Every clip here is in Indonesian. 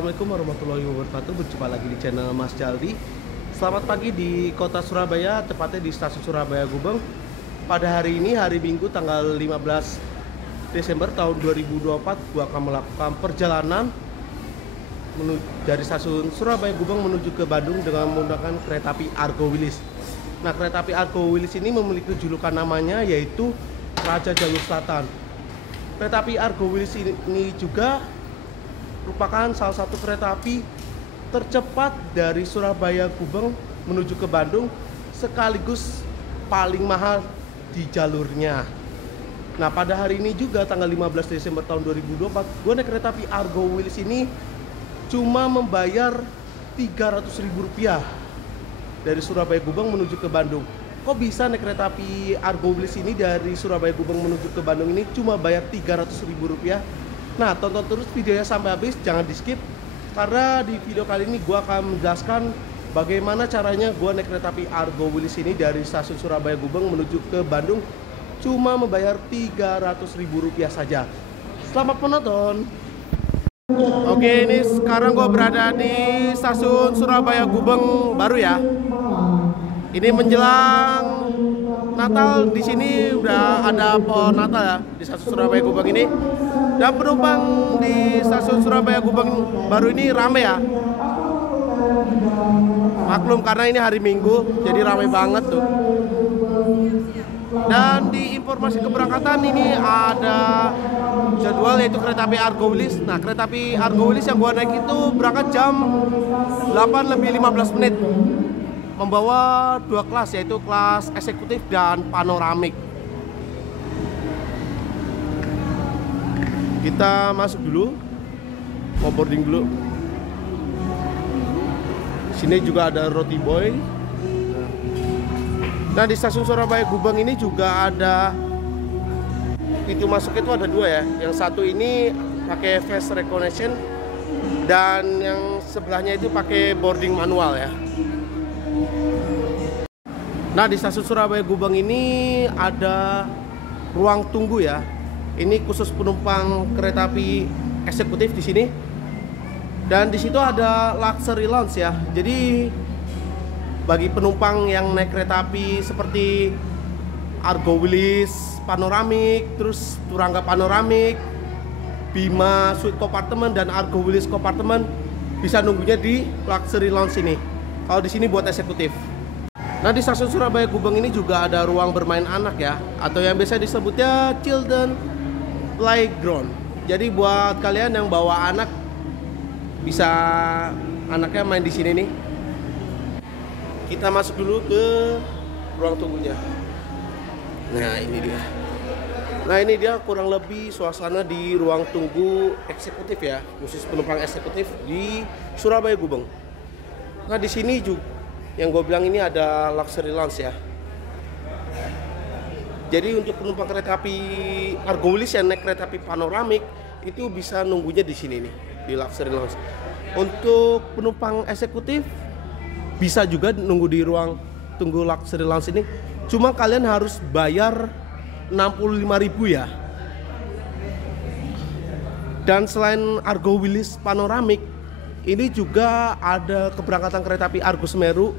Assalamualaikum warahmatullahi wabarakatuh. Berjumpa lagi di channel Mas Jaldi. Selamat pagi di kota Surabaya, tepatnya di stasiun Surabaya Gubeng. Pada hari ini, hari Minggu tanggal 15 Desember tahun 2024, gua akan melakukan perjalanan dari stasiun Surabaya Gubeng menuju ke Bandung dengan menggunakan kereta api Argo Wilis. Nah, kereta api Argo Wilis ini memiliki julukan namanya, yaitu Raja Jalur Selatan. Kereta api Argo Wilis ini juga merupakan salah satu kereta api tercepat dari Surabaya Gubeng menuju ke Bandung, sekaligus paling mahal di jalurnya. Nah, pada hari ini juga tanggal 15 Desember tahun 2024, gue naik kereta api Argo Wilis ini cuma membayar Rp300.000 dari Surabaya Gubeng menuju ke Bandung. Kok bisa naik kereta api Argo Wilis ini dari Surabaya Gubeng menuju ke Bandung ini cuma bayar Rp300.000? Nah, tonton terus videonya sampai habis, jangan di skip, karena di video kali ini gue akan menjelaskan bagaimana caranya gue naik kereta api Argo Wilis ini dari stasiun Surabaya Gubeng menuju ke Bandung cuma membayar Rp300.000 saja. Selamat menonton. Oke, ini sekarang gue berada di stasiun Surabaya Gubeng baru ya. Ini menjelang Natal, di sini udah ada pohon Natal ya di stasiun Surabaya Gubeng ini. Dan penumpang di stasiun Surabaya Gubeng baru ini rame ya. Maklum karena ini hari Minggu, jadi rame banget tuh. Dan di informasi keberangkatan ini ada jadwal, yaitu kereta api Argo Wilis. Nah, kereta api Argo Wilis yang gua naik itu berangkat jam 8:15 membawa dua kelas, yaitu kelas eksekutif dan panoramik. Kita masuk dulu, mau boarding dulu. Sini juga ada roti boy. Nah, di stasiun Surabaya Gubeng ini juga ada pintu masuk, itu ada dua ya. Yang satu ini pakai face recognition dan yang sebelahnya itu pakai boarding manual ya. Nah, di stasiun Surabaya Gubeng ini ada ruang tunggu ya. Ini khusus penumpang kereta api eksekutif di sini. Dan di situ ada luxury lounge ya. Jadi bagi penumpang yang naik kereta api seperti Argo Wilis panoramik, terus Turangga panoramik, Bima Suite Compartment dan Argo Wilis Compartment, bisa nunggunya di luxury lounge ini. Kalau di sini buat eksekutif. Nah, di stasiun Surabaya Gubeng ini juga ada ruang bermain anak ya, atau yang biasa disebutnya children playground. Jadi buat kalian yang bawa anak, bisa anaknya main di sini nih. Kita masuk dulu ke ruang tunggunya. Nah, ini dia. Nah, ini dia kurang lebih suasana di ruang tunggu eksekutif ya, khusus penumpang eksekutif di Surabaya Gubeng. Nah, di sini juga yang gue bilang ini ada luxury lounge ya. Jadi untuk penumpang kereta api Argo Wilis yang naik kereta api panoramik itu bisa nunggunya di sini nih, di luxury lounge. Untuk penumpang eksekutif bisa juga nunggu di ruang tunggu luxury lounge ini. Cuma kalian harus bayar 65.000 ya. Dan selain Argo Wilis panoramik, ini juga ada keberangkatan kereta api Argo Semeru.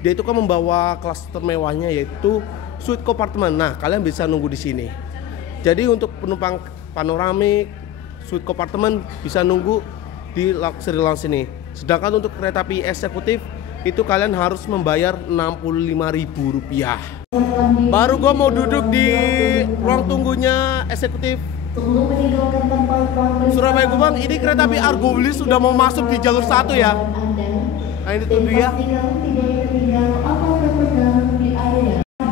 Dia itu kan membawa kelas termewahnya, yaitu Suite Compartment. Nah, kalian bisa nunggu di sini. Jadi untuk penumpang panoramik, Suite Compartment bisa nunggu di luxury lounge ini. Sedangkan untuk kereta api eksekutif itu kalian harus membayar Rp65.000. Baru gue mau duduk di ruang tunggunya eksekutif Surabaya Gubeng. Ini kereta api Argo Wilis sudah mau masuk di jalur 1 ya. Nah, ini tuh dia.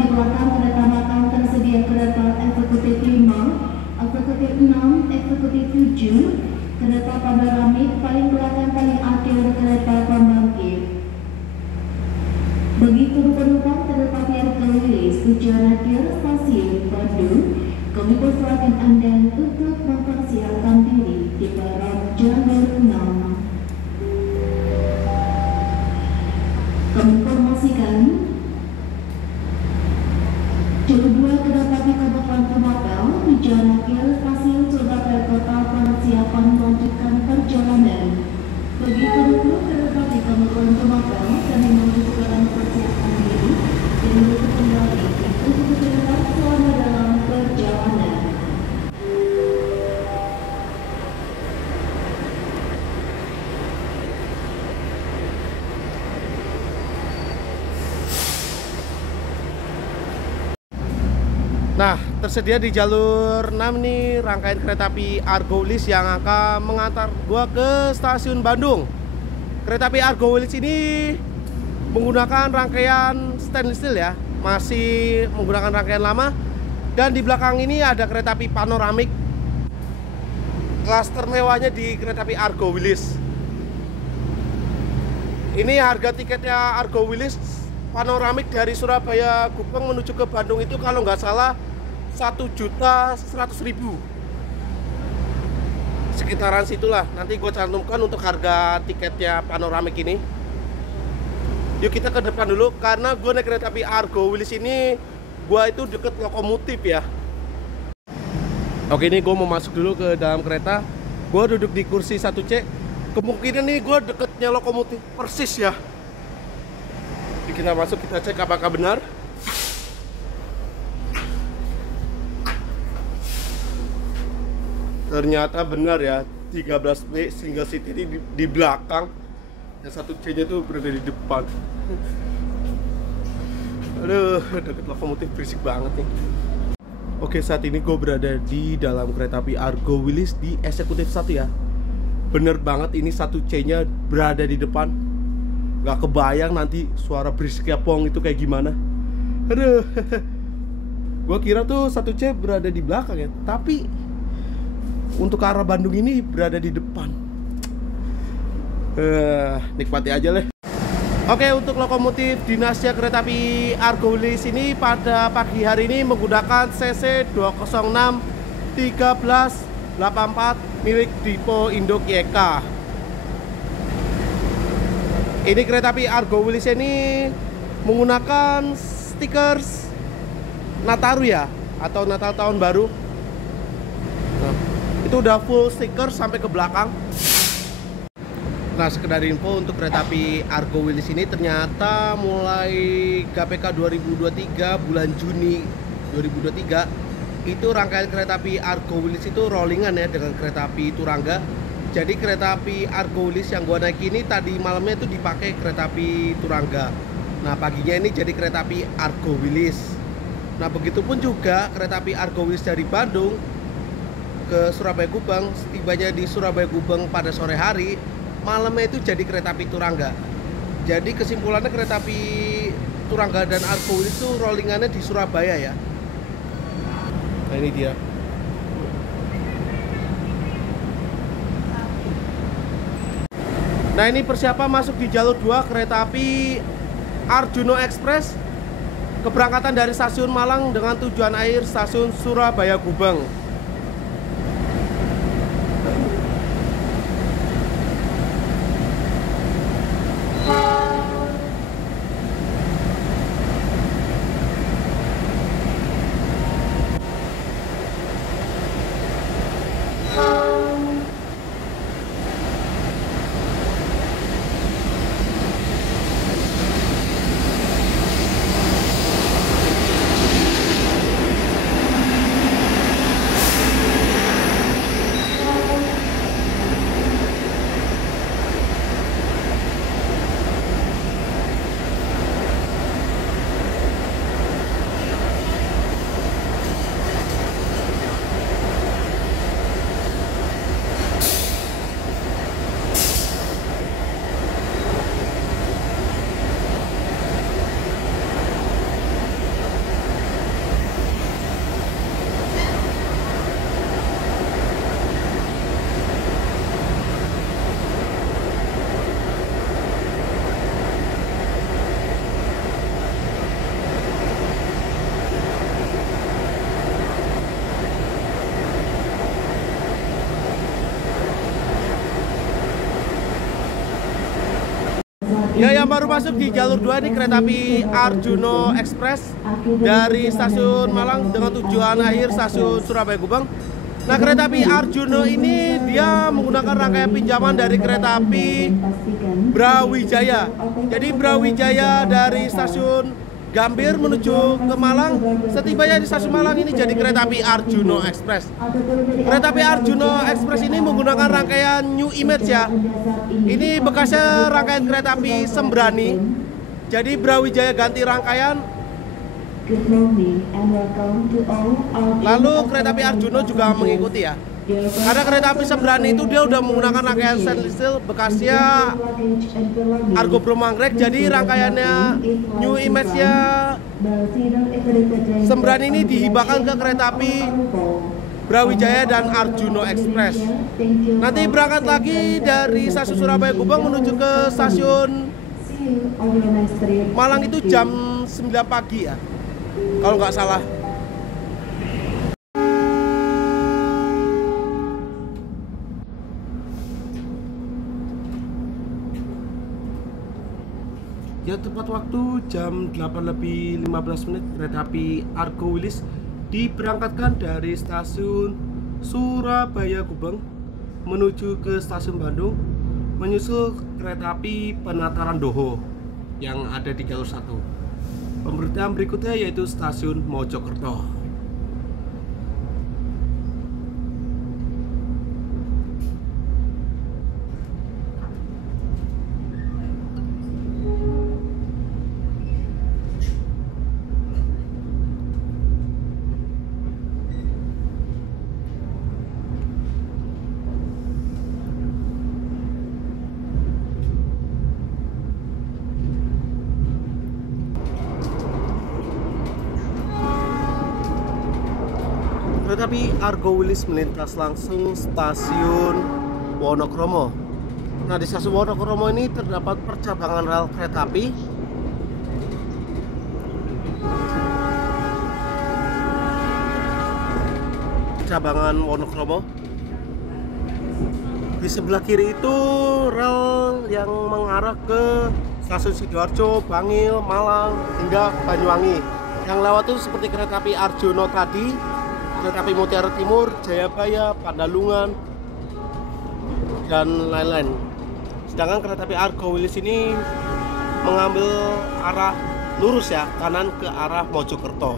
Di belakang kereta makan tersedia kereta eksekutif 5, eksekutif 6, eksekutif 7, kereta panoramik paling belakang paling akhir kereta pembangkit. Begitu penumpang kereta api Argo Wilis tujuan akhir stasiun Bandung, kami persilakan Anda untuk mempersiapkan diri di barat jalur 6. Kami informasikan jalur 2 kereta api Kabupaten Ternate tujuan akhir stasiun Surabaya Kota persiapan melanjutkan perjalanan. Nah, tersedia di jalur 6 nih rangkaian kereta api Argo Wilis yang akan mengantar gua ke stasiun Bandung. Kereta api Argo Wilis ini menggunakan rangkaian stainless steel ya, masih menggunakan rangkaian lama. Dan di belakang ini ada kereta api panoramik. Kelas termewahnya di kereta api Argo Wilis. Ini harga tiketnya Argo Wilis panoramik dari Surabaya Gubeng menuju ke Bandung itu kalau nggak salah 1.100.000, sekitaran situlah. Nanti gue cantumkan untuk harga tiketnya panoramik ini. Yuk kita ke depan dulu, karena gue naik kereta api Argo Wilis ini gue itu deket lokomotif ya. Oke, ini gue mau masuk dulu ke dalam kereta. Gue duduk di kursi 1C. Kemungkinan nih gue deketnya lokomotif persis ya. Kita masuk, kita cek apakah benar. Ternyata benar ya, 13B single seat ini di belakang. Yang 1C nya tuh berada di depan. Aduh, deket lokomotif berisik banget nih. Oke, saat ini gue berada di dalam kereta api Argo Wilis di eksekutif 1 ya. Bener banget, ini 1C nya berada di depan. Gak kebayang nanti suara berisiknya Pong itu kayak gimana. Aduh. Gua kira tuh 1C berada di belakang ya, tapi untuk ke arah Bandung ini berada di depan. Nikmati aja lah. Oke, untuk lokomotif dinasnya kereta api Argo Wilis ini pada pagi hari ini menggunakan CC 206 1384 milik Dipo Induk YK. Ini kereta api Argo Wilis ini menggunakan stickers Nataru ya, atau Natal Tahun Baru. Nah, itu udah full stiker sampai ke belakang. Nah, sekedar info untuk kereta api Argo Wilis ini ternyata mulai KPK 2023 bulan Juni 2023 itu rangkaian kereta api Argo Wilis itu rollingan ya dengan kereta api Turangga. Jadi kereta api Argo Wilis yang gua naik ini tadi malamnya itu dipakai kereta api Turangga. Nah, paginya ini jadi kereta api Argo Wilis. Nah, begitupun juga kereta api Argo Wilis dari Bandung ke Surabaya Gubeng. Setibanya di Surabaya Gubeng pada sore hari, malamnya itu jadi kereta api Turangga. Jadi kesimpulannya kereta api Turangga dan Argo Wilis itu rollingannya di Surabaya ya. Nah, ini dia. Nah, ini persiapan masuk di jalur 2 kereta api Arjuno Express. Keberangkatan dari stasiun Malang dengan tujuan akhir stasiun Surabaya Gubeng. Ya, yang baru masuk di jalur 2 ini kereta api Arjuno Express dari stasiun Malang dengan tujuan akhir stasiun Surabaya Gubeng. Nah, kereta api Arjuno ini dia menggunakan rangkaian pinjaman dari kereta api Brawijaya. Jadi Brawijaya dari stasiun Gambir menuju ke Malang. Setibanya di stasiun Malang ini jadi kereta api Arjuno Express. Kereta api Arjuno Express ini menggunakan rangkaian New Image ya. Ini bekasnya rangkaian kereta api Sembrani. Jadi Brawijaya ganti rangkaian. Good morning and welcome to all our Lalu kereta api Arjuna juga mengikuti ya. Karena kereta api Sembrani itu dia udah menggunakan rangkaian stainless steel bekasnya Argo Bromanggrek, jadi rangkaiannya New Image-nya Sembrani ini dihibahkan ke kereta api Brawijaya dan Arjuna Express. Nanti berangkat lagi dari stasiun Surabaya Gubeng menuju ke stasiun Malang itu jam 9 pagi ya, kalau nggak salah. Ya, tepat waktu jam 8:15 kereta api Argo Wilis diberangkatkan dari stasiun Surabaya Gubeng menuju ke stasiun Bandung, menyusul kereta api Penataran Doho yang ada di jalur 1. Pemberhentian berikutnya yaitu stasiun Mojokerto. Kereta api Argo Wilis melintas langsung stasiun Wonokromo. Nah, di stasiun Wonokromo ini terdapat percabangan rel kereta api cabangan Wonokromo. Di sebelah kiri itu rel yang mengarah ke stasiun Sidoarjo, Bangil, Malang hingga Banyuwangi. Yang lewat itu seperti kereta api Arjuna tadi, kereta api Mutiara Timur, Jayabaya, Pandalungan, dan lain-lain. Sedangkan kereta api Argo Wilis ini mengambil arah lurus ya, kanan ke arah Mojokerto.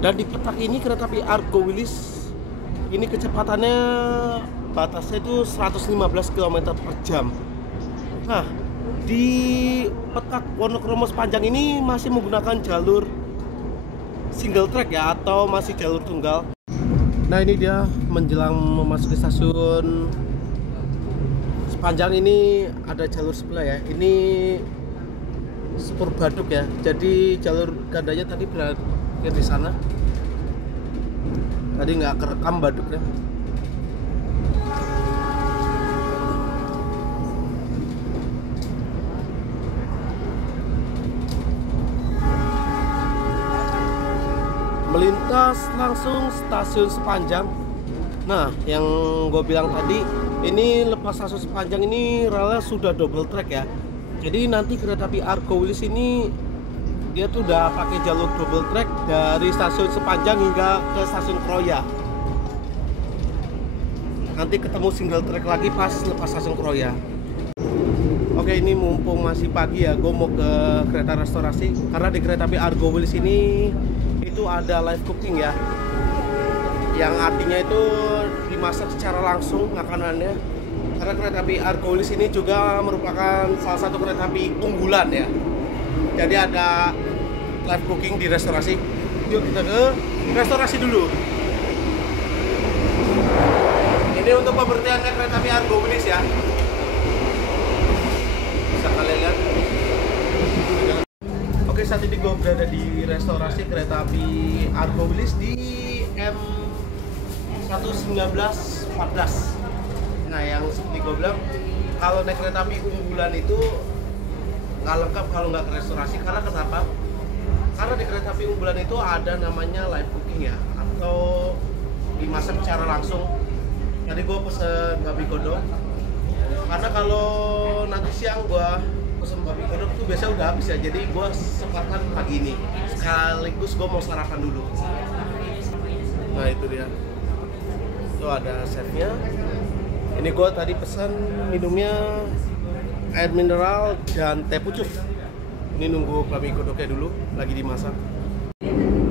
Dan di petak ini kereta api Argo Wilis ini kecepatannya batasnya itu 115 km per jam. Nah, di petak Wonokromo sepanjang ini masih menggunakan jalur single track ya, atau masih jalur tunggal. Nah, ini dia menjelang memasuki stasiun sepanjang ini ada jalur sebelah ya. Ini Spur Baduk ya. Jadi jalur gandanya tadi berada di sana. Tadi nggak kerekam Baduknya. Melintas langsung stasiun Sepanjang. Nah, yang gue bilang tadi, ini lepas stasiun Sepanjang ini relnya sudah double track ya. Jadi nanti kereta api Argo Wilis ini dia tuh udah pakai jalur double track dari stasiun Sepanjang hingga ke stasiun Kroya. Nanti ketemu single track lagi pas lepas stasiun Kroya. Oke, ini mumpung masih pagi ya, gue mau ke kereta restorasi karena di kereta api Argo Wilis ini itu ada live cooking ya, yang artinya itu dimasak secara langsung makanannya. Karena kereta api Argo Wilis ini juga merupakan salah satu kereta api unggulan ya, jadi ada live cooking di restorasi. Yuk kita ke restorasi dulu. Ini untuk pemberhentiannya kereta api Argo Wilis ya, bisa kalian lihat. Oke, saat ini gue berada di restorasi kereta api Argo Wilis di M11914. Nah, yang seperti gue bilang, kalau naik kereta api unggulan itu nggak lengkap kalau nggak ke restorasi. Karena kenapa? Karena di kereta api unggulan itu ada namanya live cooking ya, atau dimasak secara langsung. Tadi gue pesen babi godong, karena kalau nanti siang gue pesen babi godong tuh biasanya udah habis ya, jadi gue sempatkan pagi ini sekaligus gue mau sarapan dulu. Nah, itu dia tuh ada chefnya. Ini gue tadi pesan minumnya air mineral dan teh pucuk. Ini nunggu babi godongnya dulu, lagi dimasak.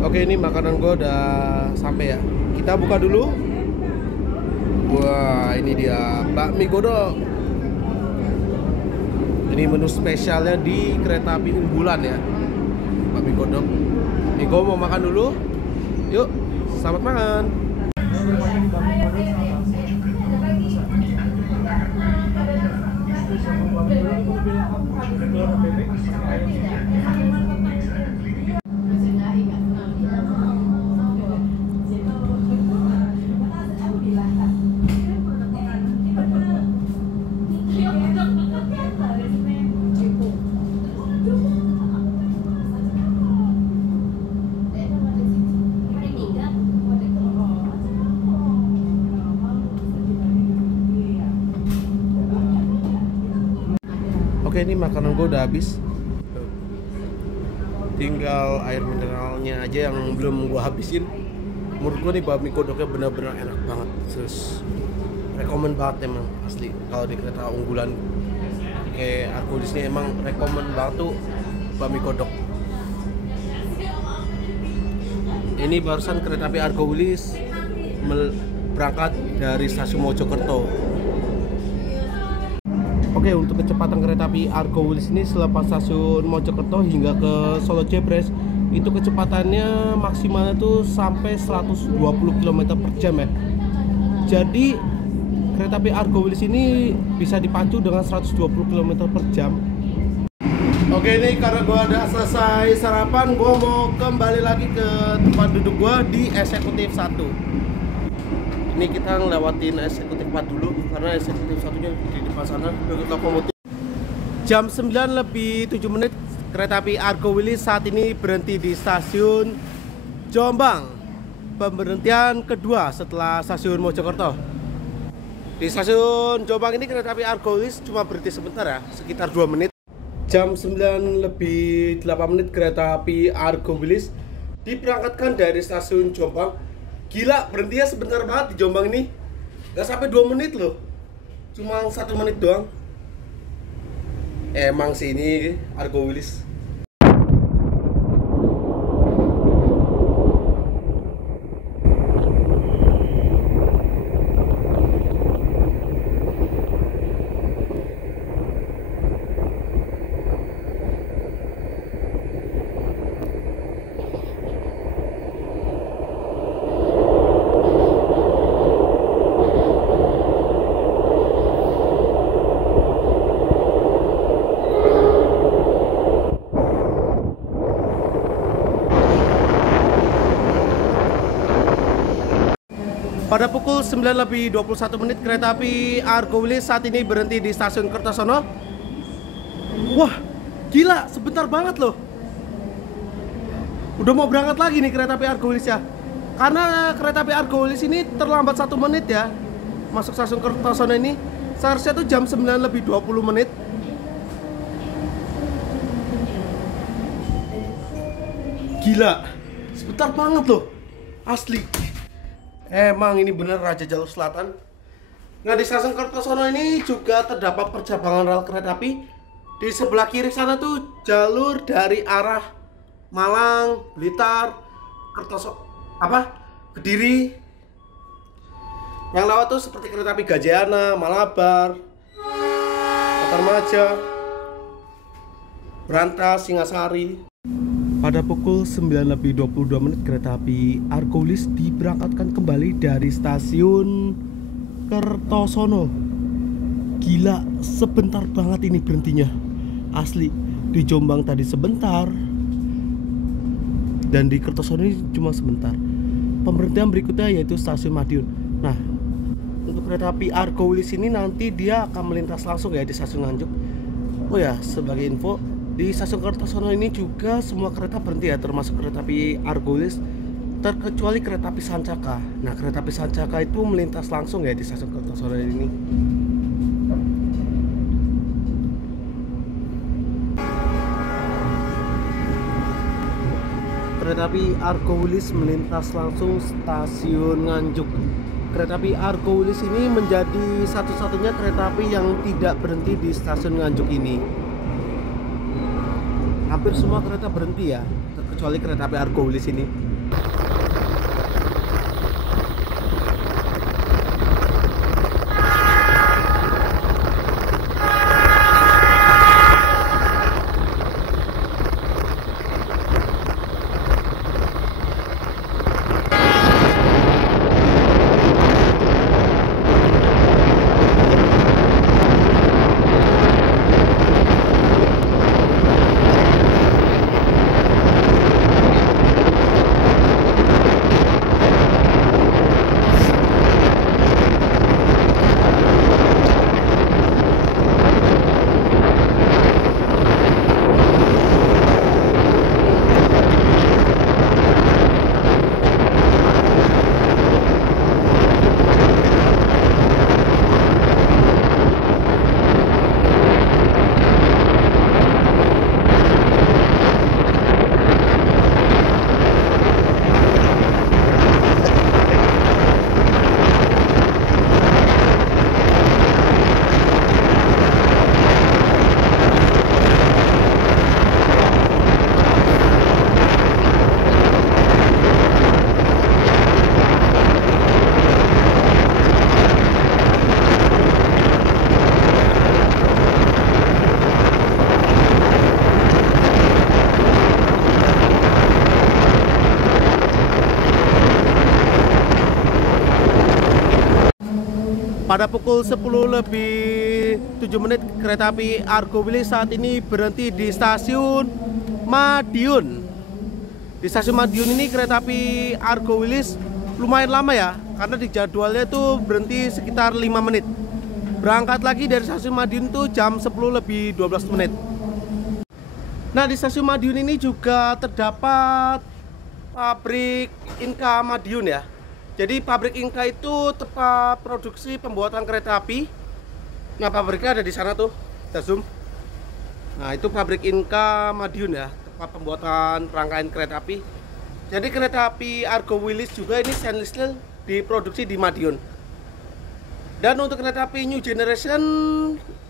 Oke, ini makanan gue udah sampai ya, kita buka dulu. Wah, ini dia bakmi godong. Ini menu spesialnya di kereta api unggulan ya, babi kodok. Gue mau makan dulu. Yuk, selamat makan. Oke, ini makanan gue udah habis. Tinggal air mineralnya aja yang belum gue habisin. Menurut gue nih bakmi kodoknya benar-benar enak banget. Terus rekomen banget emang asli. Kalau di kereta unggulan kayak Argowilis ini emang rekomen banget tuh bakmi kodok. Ini barusan kereta api Argowilis berangkat dari stasiun Mojokerto. Oke, untuk kecepatan kereta api Argowilis ini selepas stasiun Mojokerto hingga ke Solo Jebres itu kecepatannya maksimalnya tuh sampai 120 km per jam ya. Jadi kereta api Argowilis ini bisa dipacu dengan 120 km per jam. Oke, ini karena gua udah selesai sarapan, gua mau kembali lagi ke tempat duduk gua di eksekutif 1. Ini kita ngelewatin eksekutif 4 dulu karena eksekutif satunya di depan sana dekat lokomotif. Jam 9 lebih 7 menit kereta api Argowilis saat ini berhenti di stasiun Jombang. Pemberhentian kedua setelah stasiun Mojokerto. Di stasiun Jombang ini kereta api Argowilis cuma berhenti sebentar ya, sekitar 2 menit. Jam 9 lebih 8 menit kereta api Argowilis diberangkatkan dari stasiun Jombang. Gila, berhentinya sebentar banget di Jombang ini. Gak sampai 2 menit loh. Cuma 1 menit doang. Emang sih ini Argowilis. Pada pukul 9 lebih 21 menit kereta api Argowilis saat ini berhenti di stasiun Kertosono. Wah, gila, sebentar banget loh. Udah mau berangkat lagi nih kereta api Argowilis ya. Karena kereta api Argowilis ini terlambat 1 menit ya. Masuk stasiun Kertosono ini seharusnya tuh jam 9 lebih 20 menit. Gila, sebentar banget loh. Asli. Emang ini bener Raja Jalur Selatan. Nah, di stasiun Kertosono ini juga terdapat percabangan rel kereta api. Di sebelah kiri sana tuh jalur dari arah Malang, Blitar, Kediri. Yang lewat tuh seperti kereta api Gajayana, Malabar, Kotarmaja, Brantas, Singasari. Pada pukul 9 lebih 22 menit kereta api Argowilis diberangkatkan kembali dari stasiun Kertosono. Gila, sebentar banget ini berhentinya. Asli, di Jombang tadi sebentar dan di Kertosono ini cuma sebentar. Pemberhentian berikutnya yaitu stasiun Madiun. Nah, untuk kereta api Argowilis ini nanti dia akan melintas langsung ya di stasiun Nganjuk. Oh ya, sebagai info, di stasiun Kertosono ini juga semua kereta berhenti ya, termasuk kereta api Argowilis, terkecuali kereta api Sancaka. Nah, kereta api Sancaka itu melintas langsung ya di stasiun Kertosono ini. Kereta api Argowilis melintas langsung stasiun Nganjuk. Kereta api Argowilis ini menjadi satu-satunya kereta api yang tidak berhenti di stasiun Nganjuk ini. Hampir semua kereta berhenti ya, terkecuali kereta api Argowilis ini. Pada pukul 10:07 kereta api Argo Wilis saat ini berhenti di stasiun Madiun. Di stasiun Madiun ini kereta api Argo Wilis lumayan lama ya, karena di jadwalnya itu berhenti sekitar 5 menit. Berangkat lagi dari stasiun Madiun itu jam 10:12. Nah, di stasiun Madiun ini juga terdapat pabrik Inka Madiun ya. Jadi pabrik Inka itu tempat produksi pembuatan kereta api. Nah, pabriknya ada di sana tuh, kita zoom. Nah, itu pabrik Inka Madiun ya, tempat pembuatan rangkaian kereta api. Jadi kereta api Argo Wilis juga ini stainless steel diproduksi di Madiun. Dan untuk kereta api New Generation,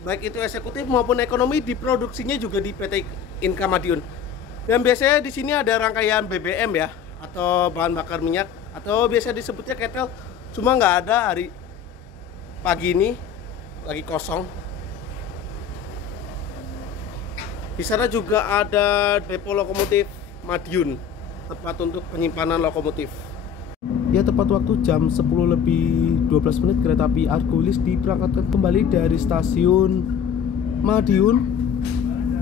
baik itu eksekutif maupun ekonomi, diproduksinya juga di PT Inka Madiun. Dan biasanya di sini ada rangkaian BBM ya, atau bahan bakar minyak, atau biasa disebutnya ketel. Cuma nggak ada hari pagi ini, lagi kosong. Di sana juga ada depo lokomotif Madiun, tempat untuk penyimpanan lokomotif. Ya, tepat waktu jam 10:12 kereta api Argo Wilis diberangkatkan kembali dari stasiun Madiun.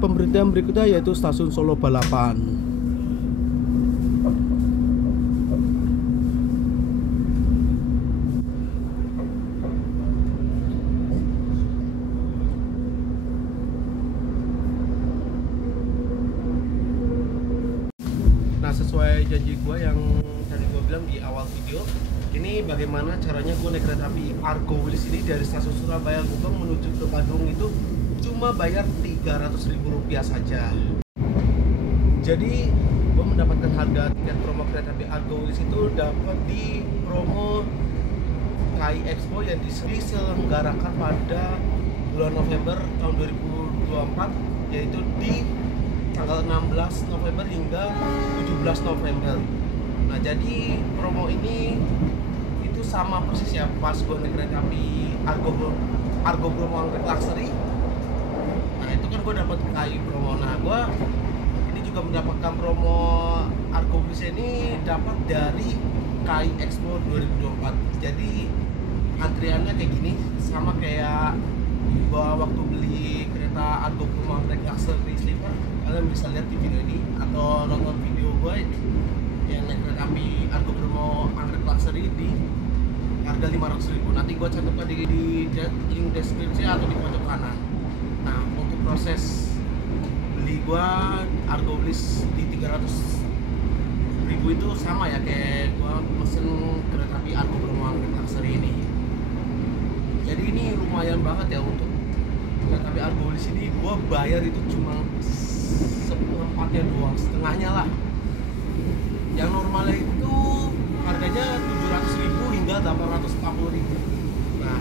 Pemberhentian berikutnya yaitu stasiun Solo Balapan. Nah, sesuai janji gue yang tadi gue bilang di awal video, ini bagaimana caranya gue naik kereta api Argo Wilis ini dari stasiun Surabaya Gubeng menuju ke Bandung itu cuma bayar Rp300.000 saja. Jadi gue mendapatkan harga tiket promo kereta api Argo Wilis itu dapat di promo KAI Expo yang diselenggarakan pada bulan November tahun 2024, yaitu di tanggal 16 November hingga 17 November. Nah, jadi promo ini itu sama persis ya pas gue naik kereta api Argo Bromo Anggrek Luxury. Nah, itu kan gue dapat KAI promo. Nah, gue ini juga mendapatkan promo Argo Wilis ini dapat dari KAI Expo 2024. Jadi antriannya kayak gini, sama kayak gua waktu beli kereta Argo Bromo Anggrek Luxury Sleeper. Kalian bisa lihat di video ini atau nonton video gue yang naik kereta api Argo Bromo Anggrek Luxury di harga Rp500.000. Nanti gue cantumkan di link deskripsi atau di pojok kanan. Nah, untuk proses beli gue Argo Wilis di Rp300.000 itu sama ya kayak gue mesen kereta api Argo Bromo Anggrek Luxury ini. Jadi ini lumayan banget ya untuk kereta api Argo Wilis ini. Gue bayar itu cuma seperempatnya doang, setengahnya lah. Yang normalnya itu harganya Rp700.000 hingga Rp840.000. Nah,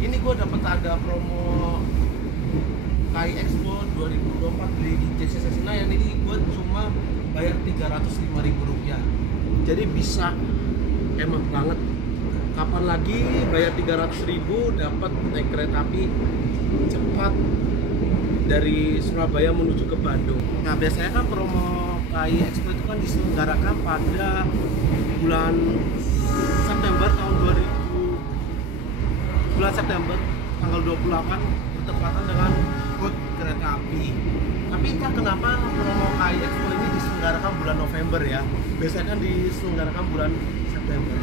ini gue dapat ada promo KAI Expo 2024 beli di JCC Senayan ini gue cuma bayar Rp305.000. Jadi bisa hemat banget. Kapan lagi bayar Rp300.000 dapat naik kereta api cepat dari Surabaya menuju ke Bandung. Nah, biasanya kan promo KAI Expo itu kan diselenggarakan pada bulan September tahun 2000, bulan September tanggal 28, bertepatan dengan HUT kereta api. Tapi entah kenapa promo KAI Expo ini diselenggarakan bulan November ya. Biasanya kan diselenggarakan bulan September.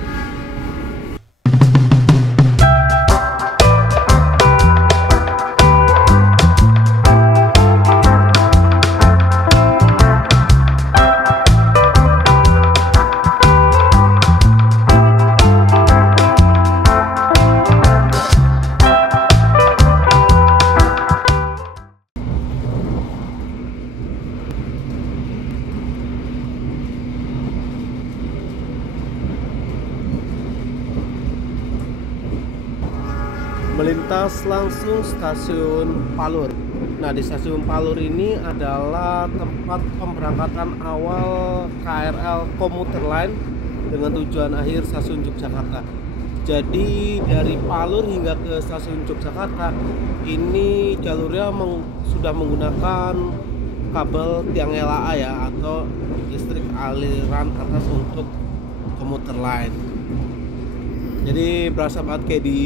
Melintas langsung stasiun Palur. Nah, di stasiun Palur ini adalah tempat pemberangkatan awal KRL komuter lain dengan tujuan akhir stasiun Yogyakarta. Jadi dari Palur hingga ke stasiun Yogyakarta ini jalurnya sudah menggunakan kabel tiang LAA ya, atau listrik aliran atas untuk komuter lain. Jadi berasa banget kayak di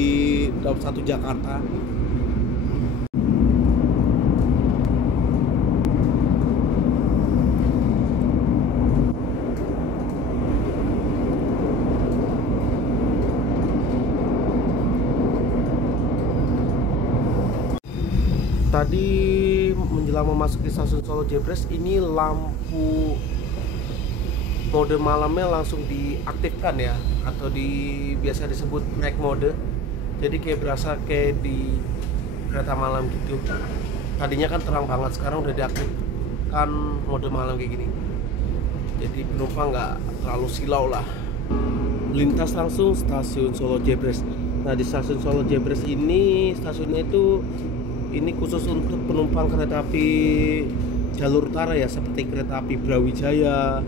Daup 1 Jakarta. Tadi menjelang memasuki stasiun Solo Jebres ini lampu mode malamnya langsung diaktifkan ya, atau biasa disebut night mode. Jadi kayak berasa kayak di kereta malam gitu. Tadinya kan terang banget, sekarang udah diaktifkan mode malam kayak gini. Jadi penumpang nggak terlalu silau lah. Lintas langsung stasiun Solo Jebres. Nah, di stasiun Solo Jebres ini stasiunnya itu ini khusus untuk penumpang kereta api jalur utara ya, seperti kereta api Brawijaya,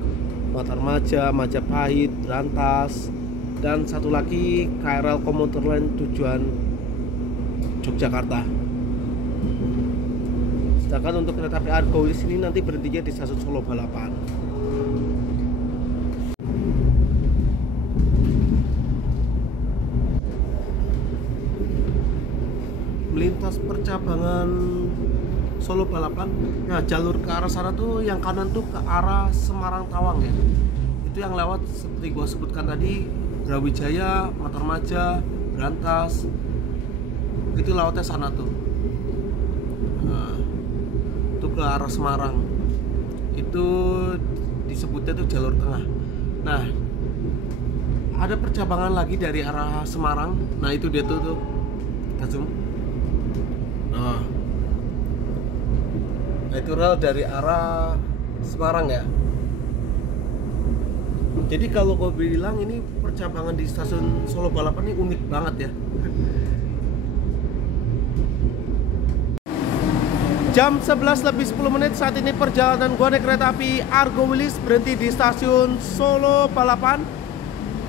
Matarmaja, Majapahit, Brantas, dan satu lagi KRL Komuter Line tujuan Yogyakarta. Sedangkan untuk kereta api Argo Wilis ini nanti berhentinya di stasiun Solo Balapan. Melintas percabangan Solo Balapan. Nah, jalur ke arah sana tuh yang kanan tuh ke arah Semarang Tawang ya. Itu yang lewat seperti gua sebutkan tadi, Brawijaya, Matarmaja, Brantas. Itu lewatnya sana tuh. Nah, itu ke arah Semarang. Itu disebutnya tuh jalur tengah. Nah, ada percabangan lagi dari arah Semarang. Nah, itu dia tuh kita zoom. Nah, itu rel dari arah Semarang ya. Jadi kalau gue bilang ini percabangan di stasiun Solo Balapan ini unik banget ya. Jam 11:10 saat ini perjalanan gue naik kereta api Argo Wilis berhenti di stasiun Solo Balapan.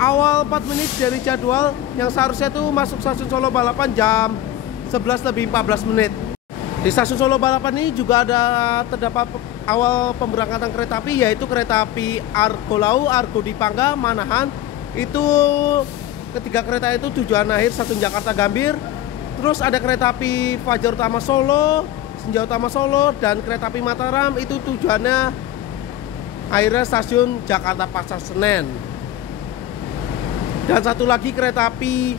Awal 4 menit dari jadwal yang seharusnya tuh masuk stasiun Solo Balapan jam 11:14. Di stasiun Solo Balapan ini juga ada terdapat awal pemberangkatan kereta api, yaitu kereta api Argo Lau, Argo Dipangga, Manahan. Itu ketiga kereta itu tujuan akhir stasiun Jakarta Gambir. Terus ada kereta api Fajar Utama Solo, Senja Utama Solo, dan kereta api Mataram itu tujuannya akhirnya stasiun Jakarta Pasar Senen. Dan satu lagi kereta api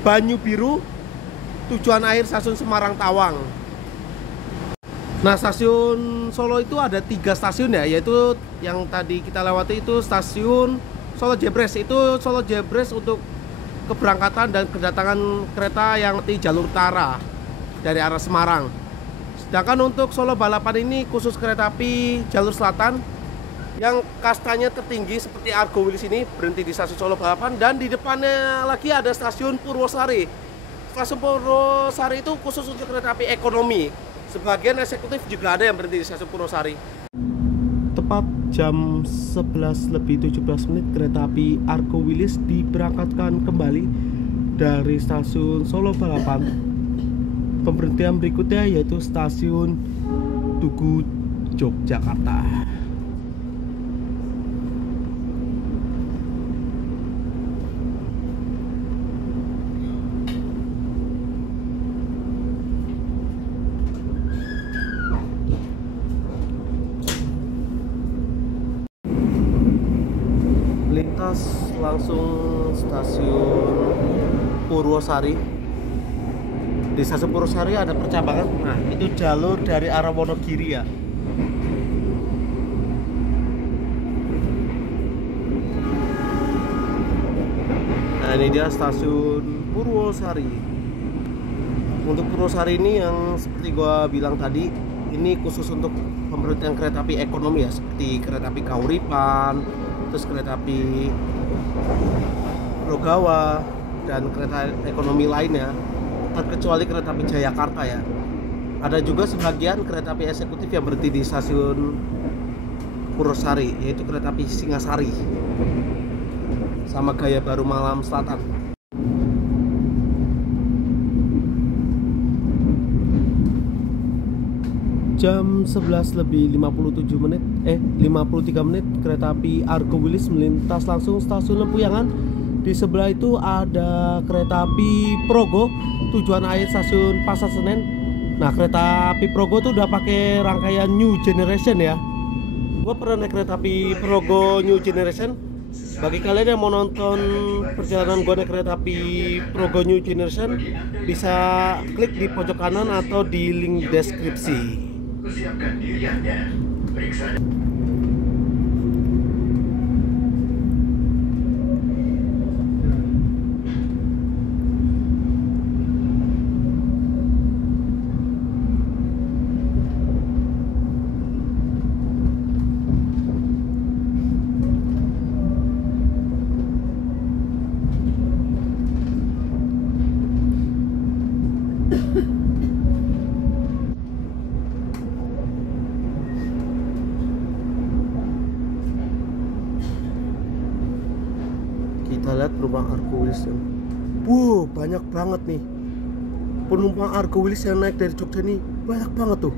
Banyu Biru, tujuan akhir stasiun Semarang Tawang. Nah, stasiun Solo itu ada 3 stasiun ya, yaitu yang tadi kita lewati itu stasiun Solo Jebres. Itu Solo Jebres untuk keberangkatan dan kedatangan kereta yang di jalur utara dari arah Semarang. Sedangkan untuk Solo Balapan ini khusus kereta api jalur selatan yang kastanya tertinggi seperti Argo Wilis ini berhenti di stasiun Solo Balapan, dan di depannya lagi ada stasiun Purwosari. Stasiun Purwosari itu khusus untuk kereta api ekonomi. Sebagian eksekutif juga ada yang berhenti di stasiun Purwosari. Tepat jam 11:17 kereta api Argo Wilis diberangkatkan kembali dari stasiun Solo Balapan. Pemberhentian berikutnya yaitu stasiun Tugu Yogyakarta. Lintas langsung stasiun Purwosari. Di stasiun Purwosari ada percabangan. Nah, itu jalur dari arah Wonogiri ya. Nah, ini dia stasiun Purwosari. Untuk Purwosari ini yang seperti gua bilang tadi, ini khusus untuk pemberhentian kereta api ekonomi ya, seperti kereta api Kauripan, terus kereta api Rogawa, dan kereta ekonomi lainnya, terkecuali kereta api Jayakarta ya. Ada juga sebagian kereta api eksekutif yang berhenti di stasiun Purwosari, yaitu kereta api Singasari sama Gaya Baru Malam Selatan. Jam 11:53 kereta api Argo Wilis melintas langsung stasiun Lempuyangan Di sebelah itu ada kereta api Progo tujuan akhir stasiun Pasar Senen. Nah, kereta api Progo tuh udah pakai rangkaian New Generation ya. Gue pernah naik kereta api Progo New Generation. Bagi kalian yang mau nonton perjalanan gue naik kereta api Progo New Generation, bisa klik di pojok kanan atau di link deskripsi. Siapkan diri Anda. Periksa. Kita lihat penumpang Argo Wilis yang banyak banget nih. Penumpang Argo Wilis yang naik dari Jogja nih banyak banget tuh.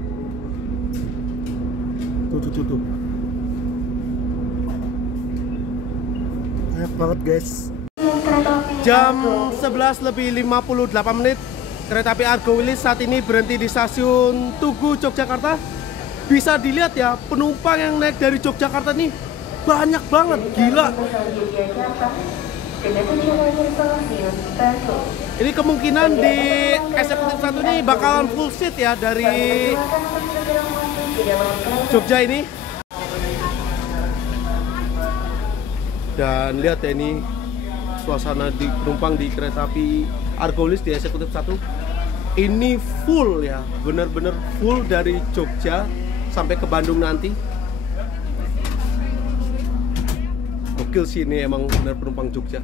Tuh. Banyak banget guys. Jam 11:58 kereta api Argo Wilis saat ini berhenti di stasiun Tugu, Yogyakarta. Bisa dilihat ya, penumpang yang naik dari Yogyakarta nih banyak banget, gila. Ini kemungkinan di eksekutif 1 ini bakalan full seat ya dari Jogja ini. Dan lihat ya, ini suasana di penumpang di kereta api Argo Wilis di eksekutif 1. Ini full ya, bener-bener full dari Jogja sampai ke Bandung nanti. Gokil sih, ini emang bener penumpang Jogja.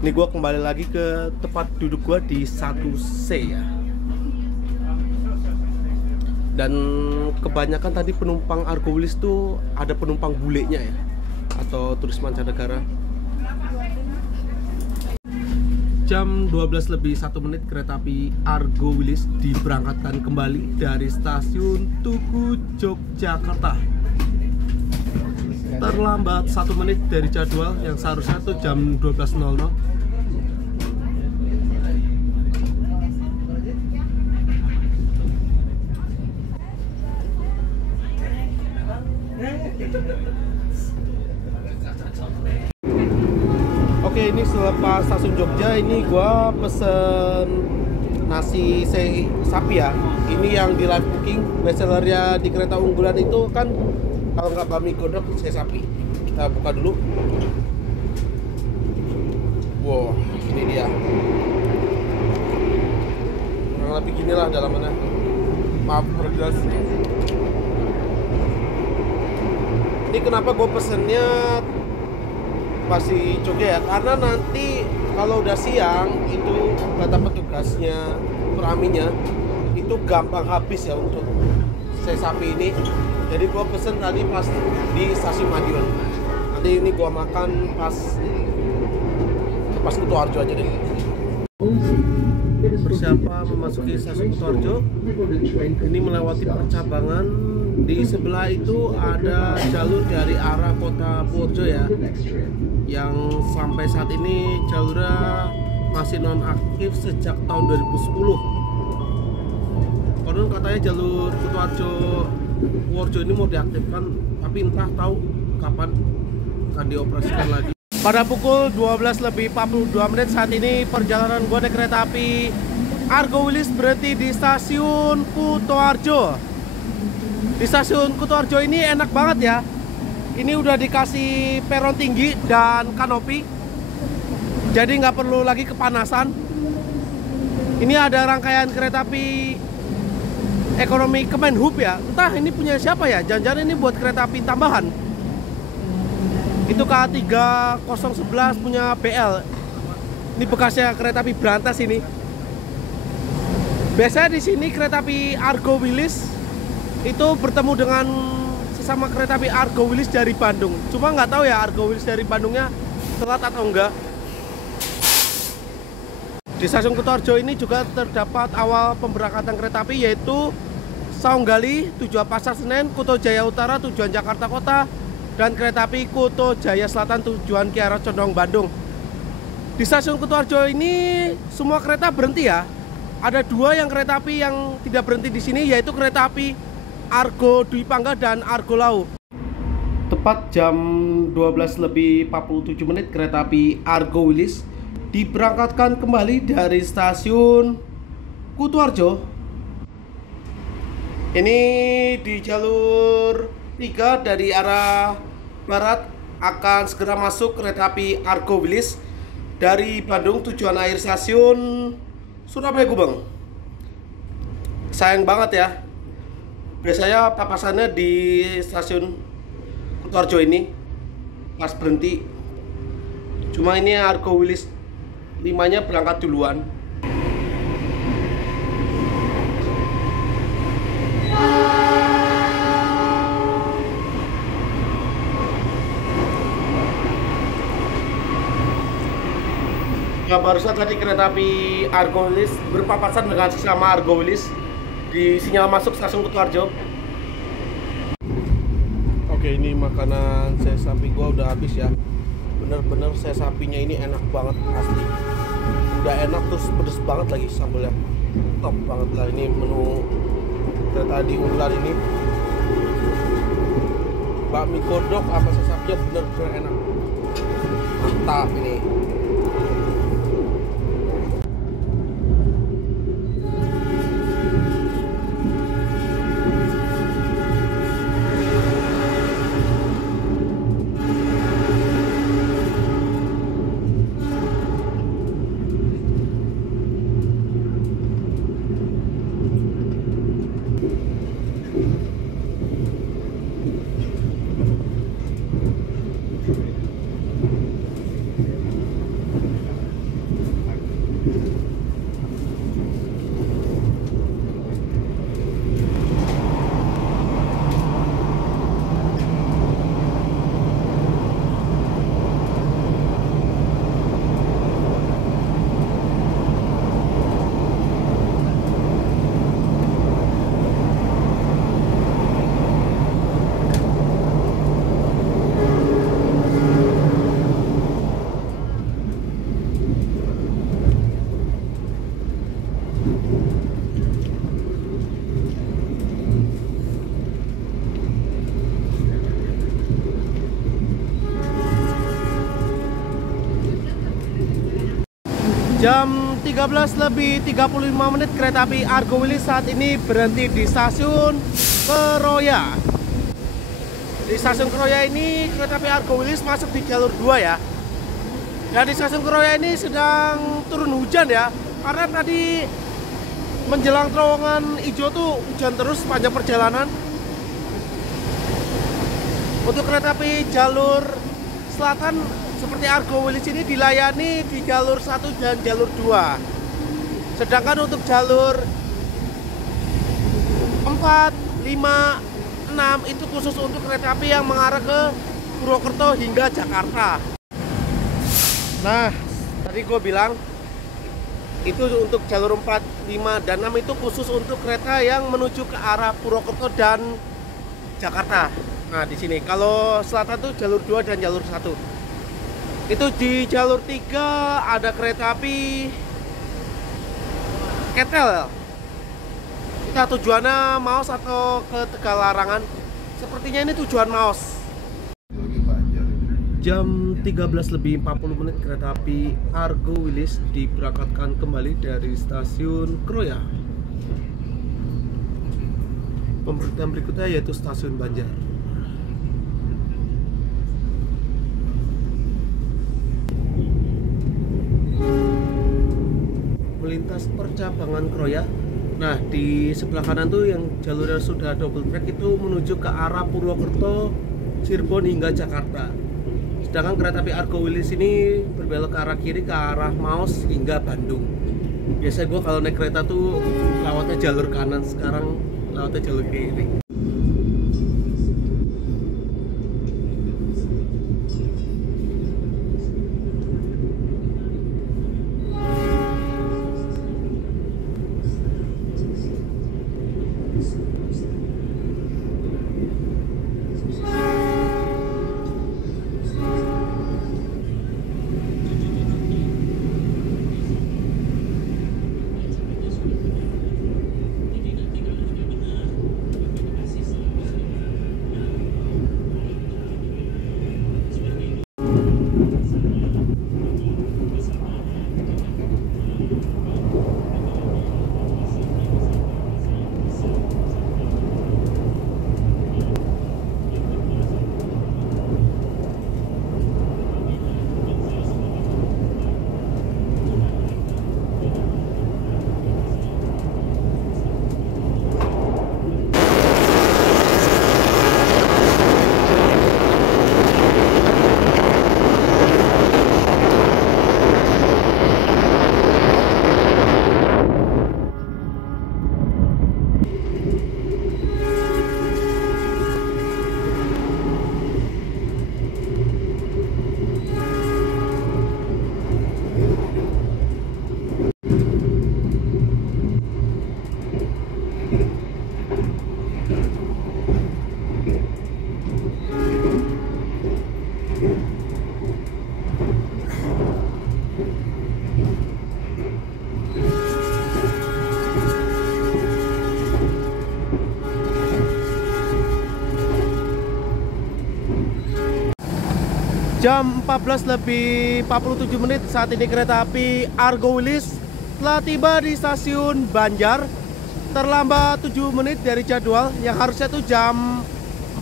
Ini gue kembali lagi ke tempat duduk gue di 1C ya. Dan kebanyakan tadi penumpang Argo Wilis tuh ada penumpang bulenya ya, atau turis mancanegara. Jam 12:01 kereta api Argo Wilis diberangkatkan kembali dari stasiun Tugu, Yogyakarta. Terlambat 1 menit dari jadwal yang seharusnya tuh jam 12.00. Oke, ini selepas stasiun Jogja ini gua pesen nasi sapi ya. Ini yang di live cooking, bestsellernya di kereta unggulan itu kan kalau nggak bami godok sapi. Kita buka dulu. Wow, ini dia. Kurang lebih gini lah dalamannya. Maaf perjelas. Ini kenapa gue pesennya masih Jogja ya, karena nanti kalau udah siang itu kata petugasnya peraminya itu gampang habis ya untuk sapi ini. Jadi gua pesen tadi pas di stasiun Madiun. Nanti ini gua makan pas Kutoarjo aja deh. Bersiapan memasuki stasiun Kutoarjo. Ini melewati percabangan. Di sebelah itu ada jalur dari arah kota Purworejo ya, yang sampai saat ini jalurnya masih nonaktif sejak tahun 2010. Konon katanya jalur Kutoarjo Purworejo ini mau diaktifkan, tapi entah tahu kapan akan dioperasikan lagi. Pada pukul 12:42 saat ini perjalanan gue naik kereta api Argo Wilis berhenti di stasiun Kutoarjo. Di stasiun Kutoarjo ini enak banget ya. Ini udah dikasih peron tinggi dan kanopi, jadi nggak perlu lagi kepanasan. Ini ada rangkaian kereta api ekonomi Kemenhub ya. Entah ini punya siapa ya, jangan-jangan ini buat kereta api tambahan. Itu KA3011 punya BL. Ini bekasnya kereta api berantas ini. Biasanya di sini kereta api Argo Wilis itu bertemu dengan sesama kereta api Argo Wilis dari Bandung. Cuma nggak tahu ya Argo Wilis dari Bandungnya telat atau enggak. Di stasiun Kutoarjo ini juga terdapat awal pemberangkatan kereta api, yaitu Saunggali tujuan Pasar Senen, Kuto Jaya Utara tujuan Jakarta Kota, dan kereta api Kuto Jaya Selatan tujuan Kiara Condong Bandung. Di stasiun Kutoarjo ini semua kereta berhenti ya. Ada 2 yang kereta api yang tidak berhenti di sini, yaitu kereta api Argo Dwi Pangga dan Argo Lau. Tepat jam 12:47 kereta api Argo Wilis diberangkatkan kembali dari stasiun Kutoarjo. Ini di jalur 3 dari arah barat akan segera masuk kereta api Argo Wilis dari Bandung tujuan akhir stasiun Surabaya Gubeng. Sayang banget ya, biasanya papasannya di stasiun Kutoarjo ini pas berhenti. Cuma ini Argo Wilis 5-nya berangkat duluan. Ya, barusan tadi kereta api Argo Wilis berpapasan dengan sesama Argo Wilis di sinyal masuk stasiun Kutoarjo. Oke, ini makanan saya sapi gua udah habis ya. Bener-bener saya sapinya ini enak banget asli. Udah enak terus pedes banget lagi sambelnya. Top banget lah ini menu kereta di unggulan ini. Bakmi godok apa saya sapinya bener-bener enak. Mantap ini. Jam 13:35 kereta api Argo Wilis saat ini berhenti di stasiun Keroya. Di stasiun Keroya ini kereta api Argo Wilis masuk di jalur 2 ya. Dan di stasiun Keroya ini sedang turun hujan ya. Karena tadi menjelang terowongan hijau tuh hujan terus sepanjang perjalanan. Untuk kereta api jalur selatan seperti Argo Wilis ini dilayani di jalur 1 dan jalur 2. Sedangkan untuk jalur 4, 5, 6 itu khusus untuk kereta api yang mengarah ke Purwokerto hingga Jakarta. Nah, tadi gue bilang itu untuk jalur 4, 5, dan 6 itu khusus untuk kereta yang menuju ke arah Purwokerto dan Jakarta. Nah, di sini kalau selatan tuh jalur 2 dan jalur 1. Itu di jalur 3 ada kereta api Ketel. Kita tujuannya Maos atau ke Tegalarangan. Sepertinya ini tujuan Maos. Jam 13:40 kereta api Argo Wilis diberangkatkan kembali dari stasiun Keroya. Pemberhentian berikutnya yaitu stasiun Banjar. Melintas percabangan Keroya. Nah, di sebelah kanan tuh yang jalurnya sudah double track itu menuju ke arah Purwokerto, Cirebon hingga Jakarta. Sedangkan kereta api Argo Wilis ini berbelok ke arah kiri ke arah Maos hingga Bandung. Biasanya gue kalau naik kereta tuh lewatnya jalur kanan, sekarang lewatnya jalur kiri. Jam 14:47 saat ini kereta api Argo Wilis telah tiba di stasiun Banjar. Terlambat 7 menit dari jadwal yang harusnya tuh jam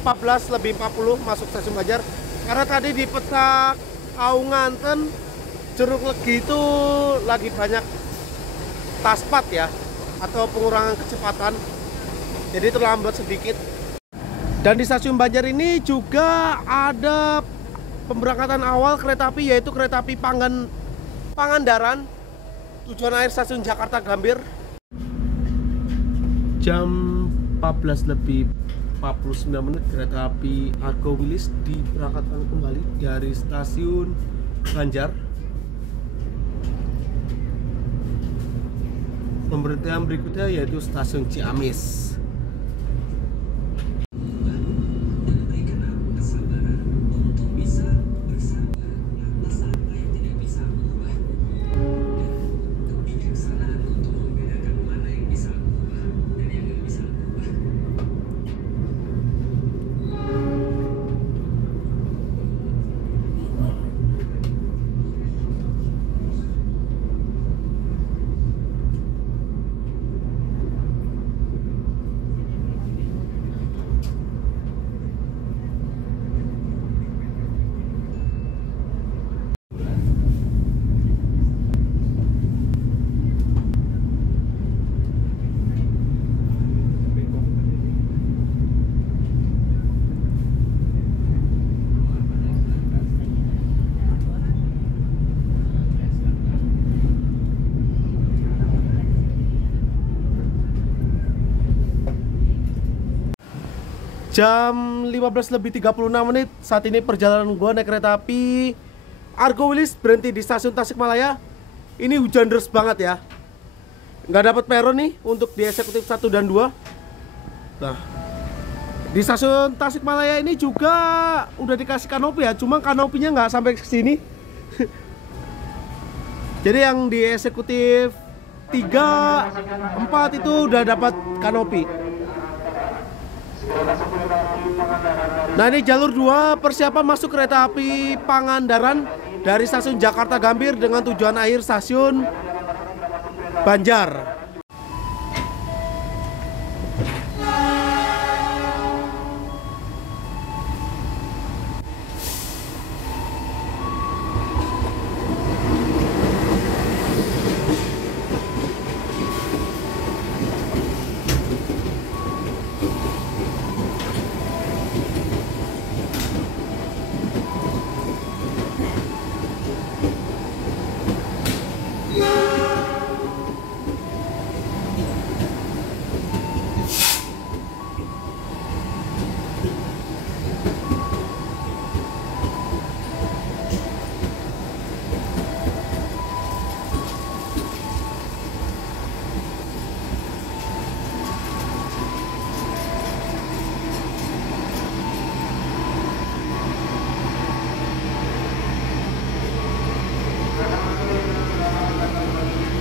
14:40 masuk stasiun Banjar. Karena tadi di Petak Aunganten Jeruk Legi itu lagi banyak taspat ya, atau pengurangan kecepatan. Jadi terlambat sedikit. Dan di stasiun Banjar ini juga ada pemberangkatan awal kereta api, yaitu kereta api Pangandaran tujuan akhir stasiun Jakarta Gambir. Jam 14:49 kereta api Argo Wilis diberangkatkan kembali dari stasiun Banjar. Pemberhentian berikutnya yaitu stasiun Ciamis. Jam 15:36 saat ini perjalanan gua naik kereta api Argo Wilis berhenti di stasiun Tasikmalaya. Ini hujan deras banget ya, nggak dapat peron nih untuk di eksekutif 1 dan 2. Nah, di stasiun Tasikmalaya ini juga udah dikasih kanopi ya, cuma kanopinya nggak sampai ke sini. Jadi yang di eksekutif 3, 4 itu udah dapat kanopi. Nah, ini jalur 2 persiapan masuk kereta api Pangandaran dari stasiun Jakarta Gambir dengan tujuan akhir stasiun Banjar.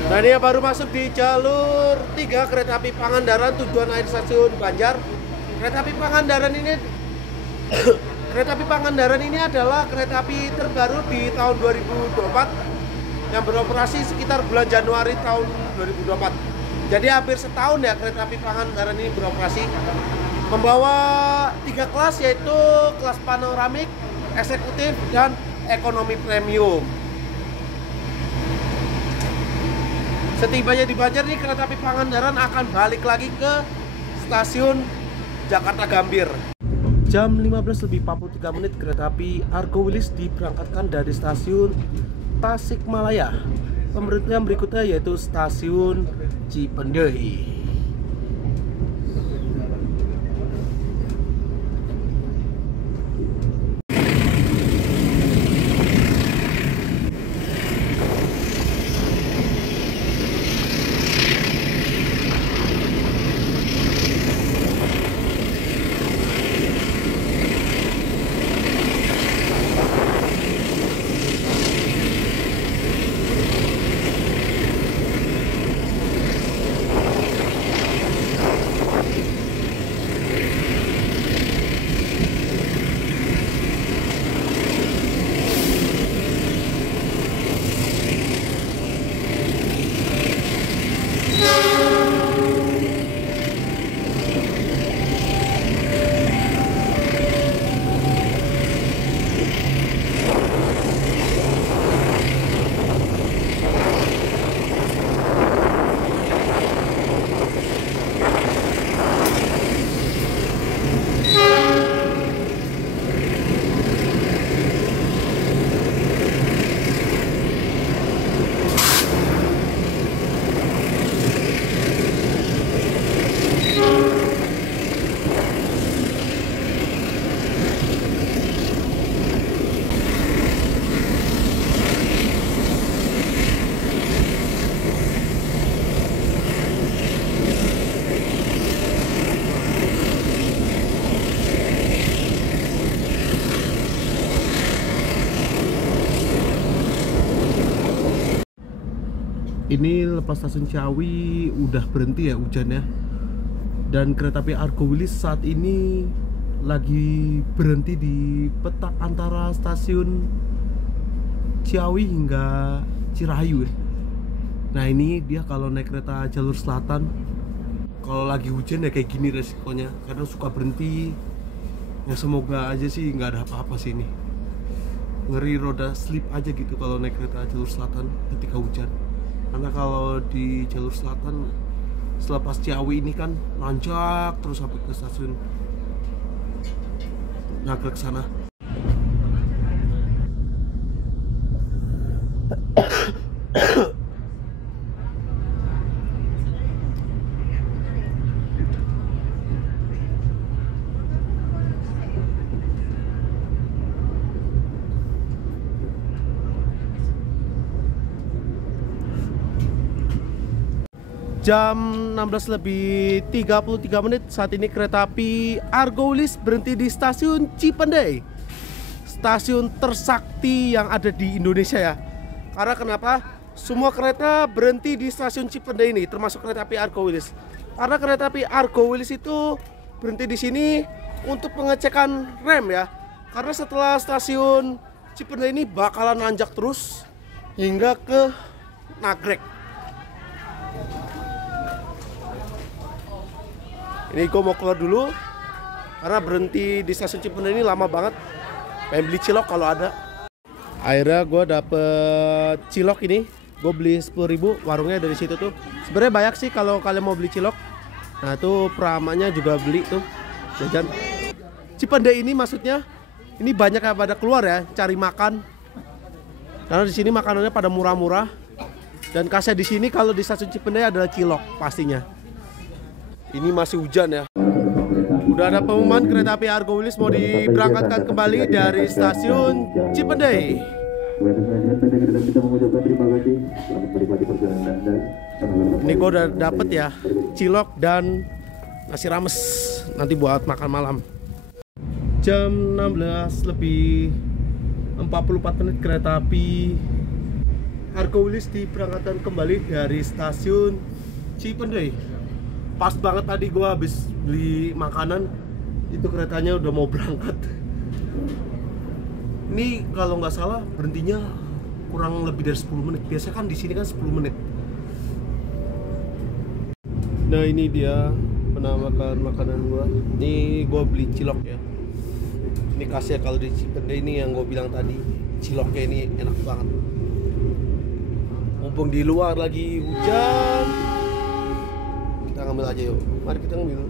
Nah, ini baru masuk di jalur 3 kereta api Pangandaran tujuan akhir stasiun Banjar. Kereta api Pangandaran ini adalah kereta api terbaru di tahun 2024 yang beroperasi sekitar bulan Januari tahun 2024. Jadi hampir setahun ya kereta api Pangandaran ini beroperasi. Membawa 3 kelas, yaitu kelas panoramik, eksekutif, dan ekonomi premium. Setibanya di Banjar nih, kereta api Pangandaran akan balik lagi ke stasiun Jakarta Gambir. Jam 15:43 kereta api Argo Wilis diberangkatkan dari stasiun Tasikmalaya. Pemberhentian berikutnya yaitu stasiun Cipendehi. Ini lepas stasiun Ciawi udah berhenti ya hujannya. Dan kereta api Argo Wilis saat ini lagi berhenti di petak antara stasiun Ciawi hingga Cirayu ya. Nah ini dia kalau naik kereta jalur selatan, kalau lagi hujan ya kayak gini resikonya, karena suka berhenti. Ya semoga aja sih nggak ada apa-apa sih ini. Ngeri roda slip aja gitu kalau naik kereta jalur selatan ketika hujan. Karena kalau di jalur selatan selepas Ciawi ini kan nanjak terus sampai ke stasiun Nagrek sana. Jam 16:33 saat ini kereta api Argo Wilis berhenti di stasiun Cipendei, stasiun tersakti yang ada di Indonesia ya. Karena kenapa? Semua kereta berhenti di stasiun Cipendei ini, termasuk kereta api Argo Wilis. Karena kereta api Argo Wilis itu berhenti di sini untuk pengecekan rem ya. Karena setelah stasiun Cipendei ini bakalan nanjak terus hingga ke Nagrek. Ini gue mau keluar dulu karena berhenti di stasiun Cipendei ini lama banget. Pengen beli cilok kalau ada. Akhirnya gue dapet cilok ini. Gue beli 10.000, warungnya dari situ tuh. Sebenarnya banyak sih kalau kalian mau beli cilok. Nah tuh peramanya juga beli tuh jajan. Cipendei ini maksudnya ini banyak yang pada keluar ya cari makan. Karena di sini makanannya pada murah-murah. Dan khasnya di sini kalau di stasiun Cipendei adalah cilok pastinya. Ini masih hujan ya. Udah ada pengumuman kereta api Argo Wilis mau diberangkatkan kembali dari stasiun Cipendei. Ini gue udah dapet ya cilok dan nasi rames nanti buat makan malam. Jam 16:44 kereta api Argo Wilis diberangkatkan kembali dari stasiun Cipendei. Pas banget tadi gue habis beli makanan, itu keretanya udah mau berangkat. Ini kalau nggak salah berhentinya kurang lebih dari 10 menit. Biasanya kan di sini kan 10 menit. Nah ini dia penampakan makanan gue. Ini gue beli cilok ya. Ini khasnya kalau di Cipendei ini yang gue bilang tadi, ciloknya ini enak banget. Mumpung di luar lagi hujan, kita ngambil aja yuk. Mari kita ngambil.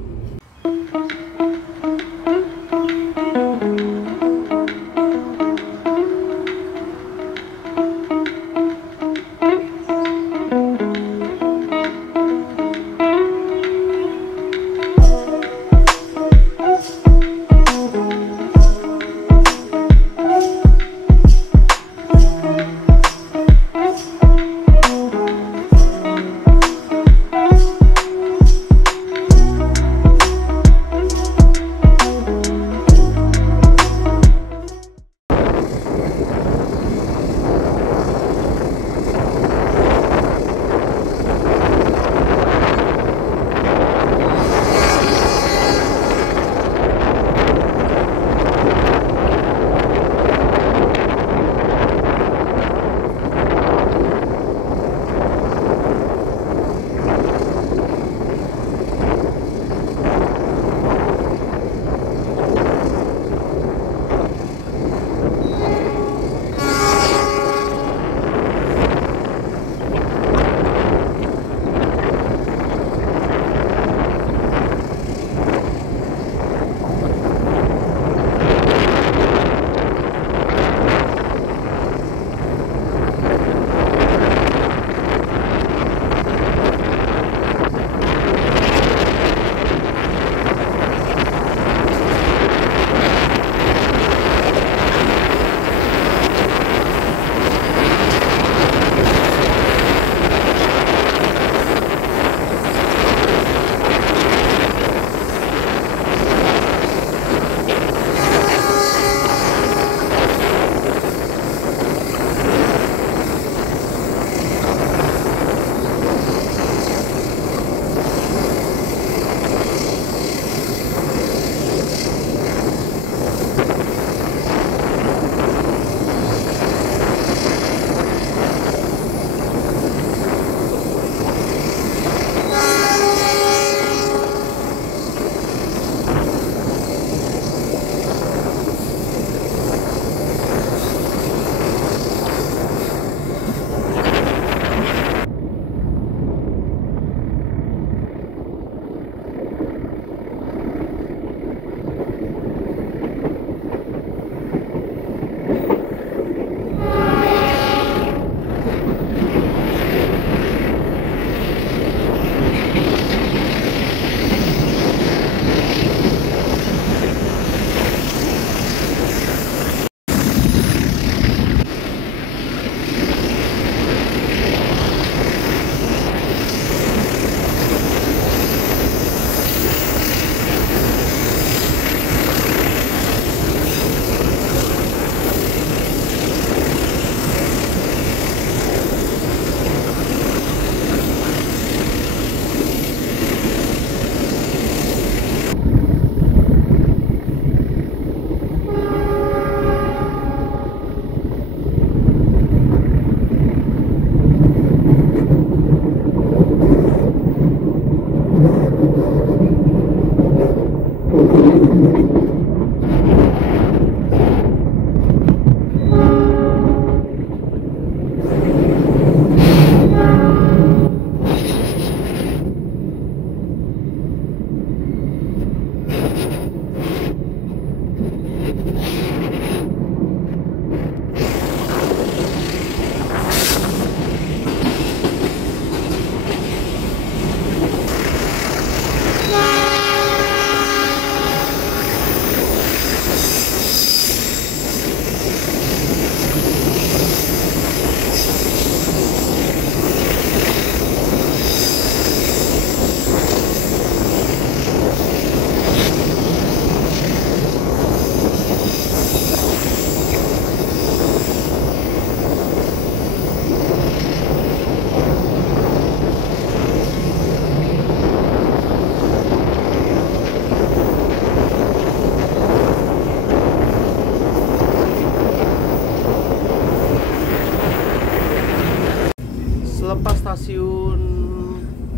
Selepas stasiun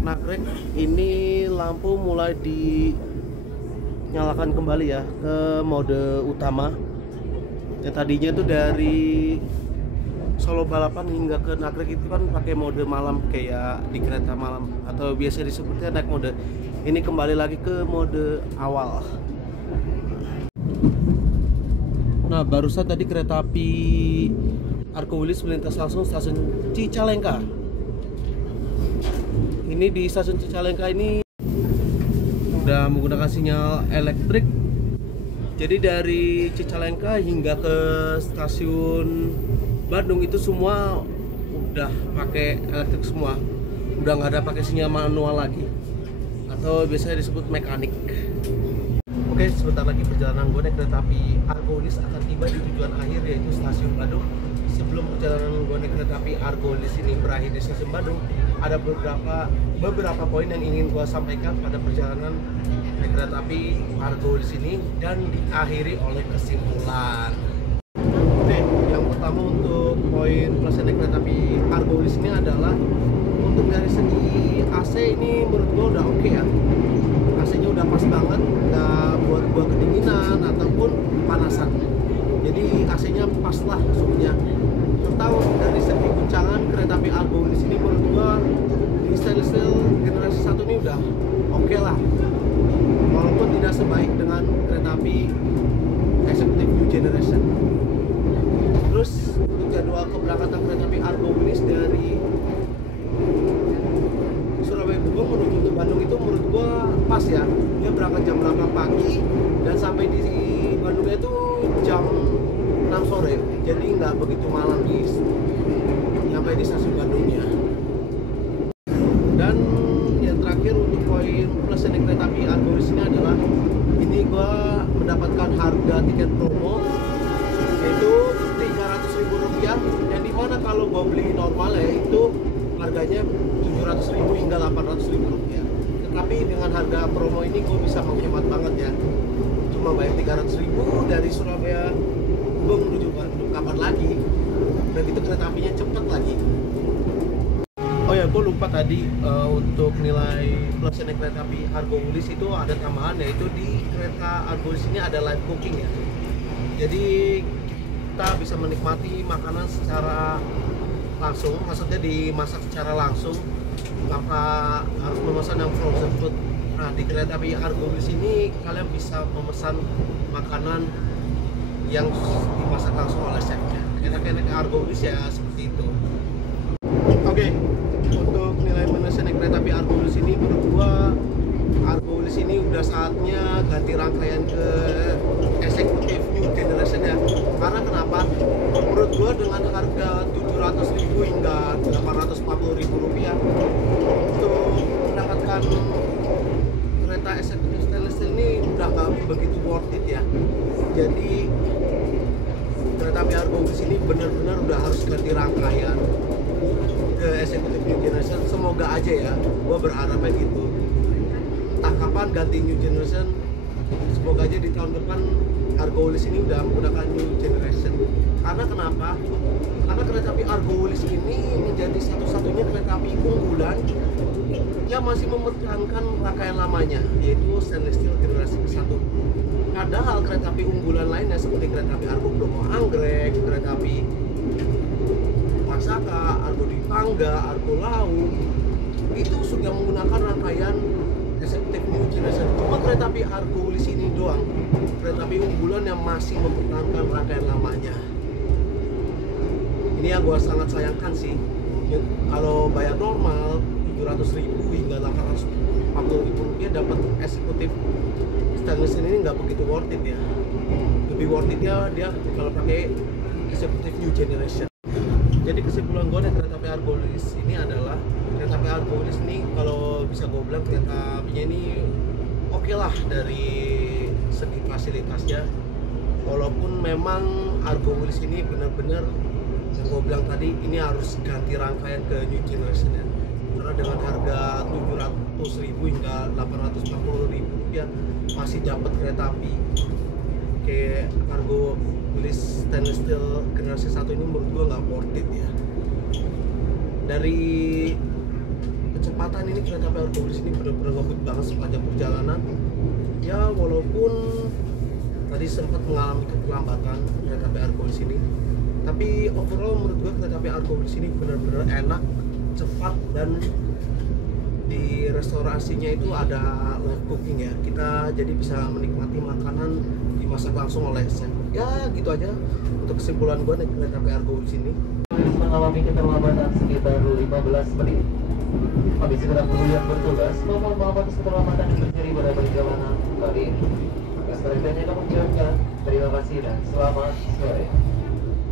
Nagrek ini lampu mulai dinyalakan kembali ya ke mode utama. Yang tadinya itu dari Solo Balapan hingga ke Nagrek itu kan pakai mode malam kayak di kereta malam atau biasa disebutnya naik mode. Ini kembali lagi ke mode awal. Nah, barusan tadi kereta api Argo Wilis melintas langsung stasiun Cicalengka. Ini di stasiun Cicalengka ini udah menggunakan sinyal elektrik. Jadi dari Cicalengka hingga ke stasiun Bandung itu semua udah pakai elektrik semua. Udah nggak ada pakai sinyal manual lagi atau biasanya disebut mekanik. Oke, sebentar lagi perjalanan gue naik kereta api Argo Wilis akan tiba di tujuan akhir yaitu stasiun Bandung. Sebelum perjalanan gue naik kereta api Argo Wilis ini berakhir di stasiun Bandung, ada beberapa poin yang ingin gue sampaikan pada perjalanan naik kereta api Argo Wilis ini dan diakhiri oleh kesimpulan. Oke, yang pertama untuk poin plus naik kereta api Argo Wilis ini adalah untuk dari segi AC ini menurut gue udah oke ya. AC-nya udah pas banget, nggak buat gua kedinginan ataupun panasan. Jadi AC-nya pas lah suhunya. Atau dari segi guncangan kereta api Argo Wilis ini menurut gua di stainless steel generasi 1 ini udah oke lah. Walaupun tidak sebaik dengan kereta api Executive New Generation. Terus untuk jadwal keberangkatan kereta api Argo Wilis dari Surabaya Gubeng menuju ke Bandung itu menurut gua pas ya. Dia berangkat jam 8 pagi dan sampai di Bandungnya itu jam 6 sore. Jadi nggak begitu malam sampai di stasiun Bandungnya. Dan yang terakhir untuk poin plus naik kereta api Argo Wilis ini adalah ini gua mendapatkan harga tiket promo yaitu Rp300.000 yang dimana kalau gua beli normal ya itu harganya Rp700.000 hingga Rp800.000. Tetapi dengan harga promo ini gue bisa menghemat banget ya. Cuma bayar Rp300.000 dari Surabaya gue menuju Bandung. Kapan lagi? Dan itu kereta apinya cepet lagi. Oh ya, gue lupa tadi untuk nilai plus naik kereta api Argo Wilis itu ada tambahan, yaitu di kereta Argo Wilis ini ada live cooking ya. Jadi kita bisa menikmati makanan secara langsung, maksudnya dimasak secara langsung tanpa harus memesan yang frozen food. Nah, di kereta api Argo Wilis ini kalian bisa memesan makanan yang dimasak langsung oleh chefnya. Enak-enak Argo Wilis ya seperti itu. Oke, untuk nilai minus naik kereta api Argo Wilis ini menurut gua Argo Wilis ini udah saatnya ganti rangkaian ke Executive New Generation ya. Karena kenapa? Menurut gua dengan harga Rp700.000 hingga Rp840.000 untuk mendapatkan kereta Executive Stainless Steel ini udah nggak begitu worth it ya. Jadi kereta api Argo Wilis ini benar-benar udah harus ganti rangkaian ke Executive New Generation. Semoga aja ya, gua berharapnya gitu. Entah kapan ganti New Generation, semoga aja di tahun depan Argo Wilis ini udah menggunakan New Generation. Karena kenapa? Karena kereta api Argo Wilis ini menjadi satu-satunya kereta api unggulan yang masih mempertahankan rangkaian lamanya, yaitu stainless steel generasi ke-1. Padahal kereta api unggulan lainnya seperti kereta api Argo Bromo Anggrek, kereta api Paksaka, Argo Dwi Pangga, Argo Lau itu sudah menggunakan rangkaian Executive New Generation. Cuma kereta api Argo Wilis ini doang kereta api unggulan yang masih mempertahankan rangkaian lamanya. Ini yang gue sangat sayangkan sih. Kalau bayar normal Rp700.000 hingga Rp840.000 dapat Executive Stainless Steel ini nggak begitu worth it ya. Lebih worth it ya dia kalau pakai Executive New Generation. Jadi kesimpulan gue dari kereta api Argo Wilis ini adalah kereta api Argo Wilis ini kalau bisa gue bilang kereta apinya ini oke lah dari segi fasilitasnya. Walaupun memang Argo Wilis ini benar-benar yang gue bilang tadi ini harus ganti rangkaian ke New Generation ya. Karena dengan harga Rp700.000 hingga Rp840.000 masih dapat kereta api kayak Argo Wilis Stainless Steel generasi 1 ini menurut gue nggak worth it ya. Dari kecepatan ini kereta api Argo Wilis ini benar-benar ngebut banget sepanjang perjalanan. Ya walaupun tadi sempat mengalami keterlambatan kereta api Argo Wilis ini, tapi overall menurut gue kereta api Argo Wilis ini benar-benar enak, cepat, dan di restorasinya itu ada live cooking ya. Kita jadi bisa menikmati makanan dimasak langsung oleh chef. Ya gitu aja untuk kesimpulan gue naik kereta api Argo Wilis ini. Mengalami keterlambatan sekitar 15 menit. Kami segera kemudian bertugas mohon maaf atas keterlambatan yang terjadi pada perjalanan kali ini. Atas kerentannya kami ucapkan terima kasih dan selamat sore.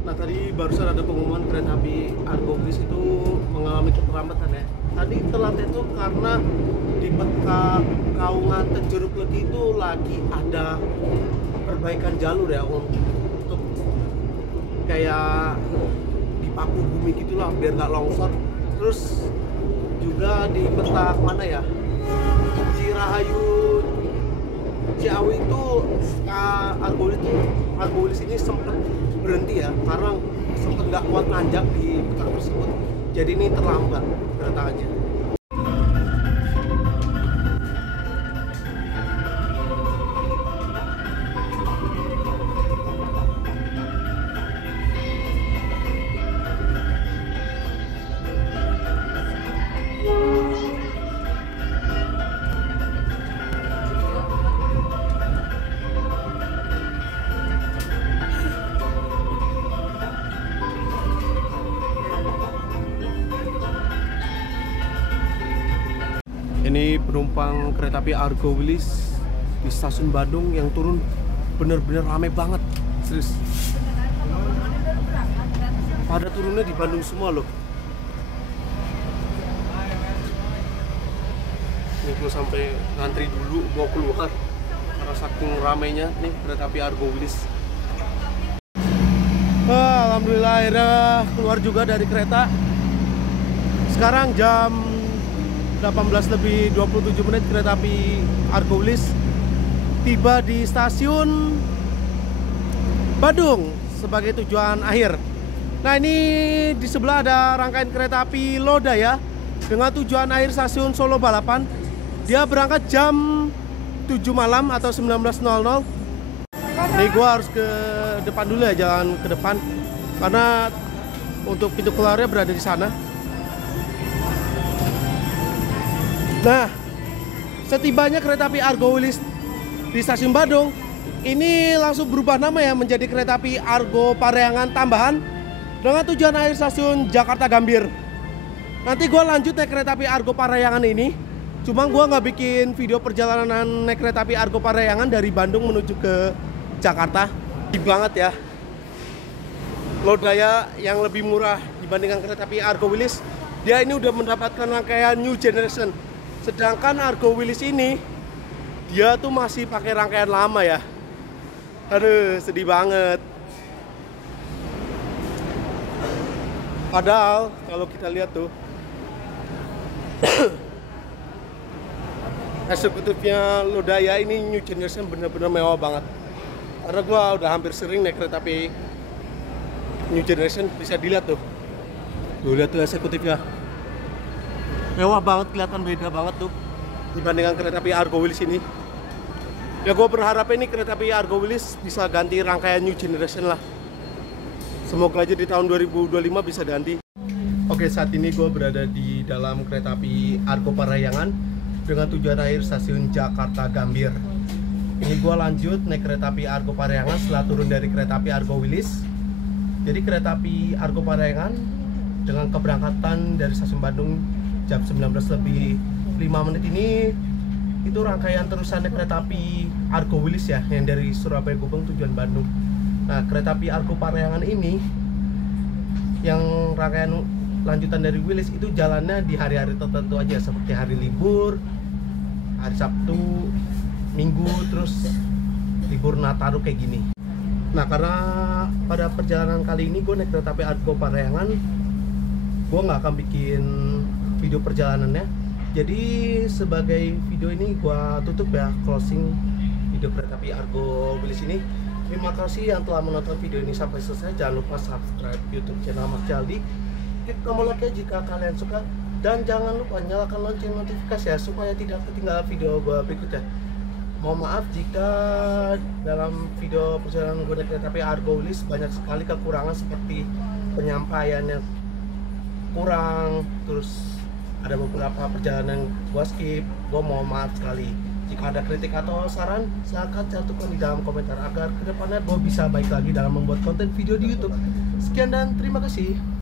Nah tadi barusan ada pengumuman kereta api Argo Wilis itu mengalami keterlambatan ya. Tadi telat itu karena di peta Kaungan Tenjeruk Legi itu lagi ada perbaikan jalur ya, untuk kayak dipaku bumi gitulah biar nggak longsor. Terus juga di peta mana ya, Cirahayu Ciawi itu Argo Wilis ini sempat berhenti ya karena sempat nggak kuat nanjak di peta tersebut, jadi ini terlambat keretanya. Ini penumpang kereta api Argo Wilis di stasiun Bandung yang turun bener-bener rame banget, serius. Pada turunnya di Bandung semua loh. Ini gue sampai ngantri dulu mau keluar karena saking ramenya nih kereta api Argo Wilis. Alhamdulillah akhirnya keluar juga dari kereta. Sekarang jam 18:27 kereta api Argo Wilis tiba di stasiun Bandung sebagai tujuan akhir. Nah ini di sebelah ada rangkaian kereta api Lodaya dengan tujuan akhir stasiun Solo Balapan. Dia berangkat jam 7 malam atau 19.00. Nih gua harus ke depan dulu ya, jangan ke depan karena untuk pintu keluarnya berada di sana. Nah, setibanya kereta api Argo Wilis di stasiun Bandung, ini langsung berubah nama ya menjadi kereta api Argo Parahyangan tambahan dengan tujuan akhir stasiun Jakarta Gambir. Nanti gue lanjut naik kereta api Argo Parahyangan ini, cuma gue nggak bikin video perjalanan naik kereta api Argo Parahyangan dari Bandung menuju ke Jakarta. Gede banget ya, Lodaya yang lebih murah dibandingkan kereta api Argo Wilis. Dia ini udah mendapatkan rangkaian New Generation. Sedangkan Argo Wilis ini dia tuh masih pakai rangkaian lama ya. Aduh, sedih banget. Padahal kalau kita lihat tuh eksekutifnya Lodaya ini New Generation bener-bener mewah banget. Karena gua udah hampir sering naik kereta api New Generation, bisa dilihat tuh. Tuh lihat tuh eksekutifnya. Mewah banget, kelihatan beda banget tuh dibandingkan kereta api Argo Wilis ini. Ya gue berharap ini kereta api Argo Wilis bisa ganti rangkaian New Generation lah. Semoga aja di tahun 2025 bisa ganti. Oke, saat ini gue berada di dalam kereta api Argo Parahyangan dengan tujuan akhir stasiun Jakarta Gambir. Ini gue lanjut naik kereta api Argo Parahyangan setelah turun dari kereta api Argo Wilis. Jadi kereta api Argo Parahyangan dengan keberangkatan dari stasiun Bandung jam 19:05 ini itu rangkaian terusannya kereta api Argo Wilis ya, yang dari Surabaya Gubeng tujuan Bandung. Nah kereta api Argo Parahyangan ini yang rangkaian lanjutan dari Wilis itu jalannya di hari-hari tertentu aja, seperti hari libur, hari Sabtu, Minggu, terus libur Nataru kayak gini. Nah karena pada perjalanan kali ini gue naik kereta api Argo Parahyangan, gue nggak akan bikin video perjalanannya. Jadi sebagai video ini gua tutup ya, closing video kereta api Argo Wilis ini. Terima kasih yang telah menonton video ini sampai selesai. Jangan lupa subscribe YouTube channel Mas Jaldi klik tombol like jika kalian suka, dan jangan lupa nyalakan lonceng notifikasi ya supaya tidak ketinggalan video gue berikutnya. Mohon maaf jika dalam video perjalanan gue naik kereta api Argo Wilis banyak sekali kekurangan seperti penyampaian yang kurang, terus ada beberapa perjalanan gue skip. Gue mohon maaf sekali. Jika ada kritik atau saran, silahkan cantumkan di dalam komentar agar kedepannya gue bisa baik lagi dalam membuat konten video di YouTube. Sekian dan terima kasih.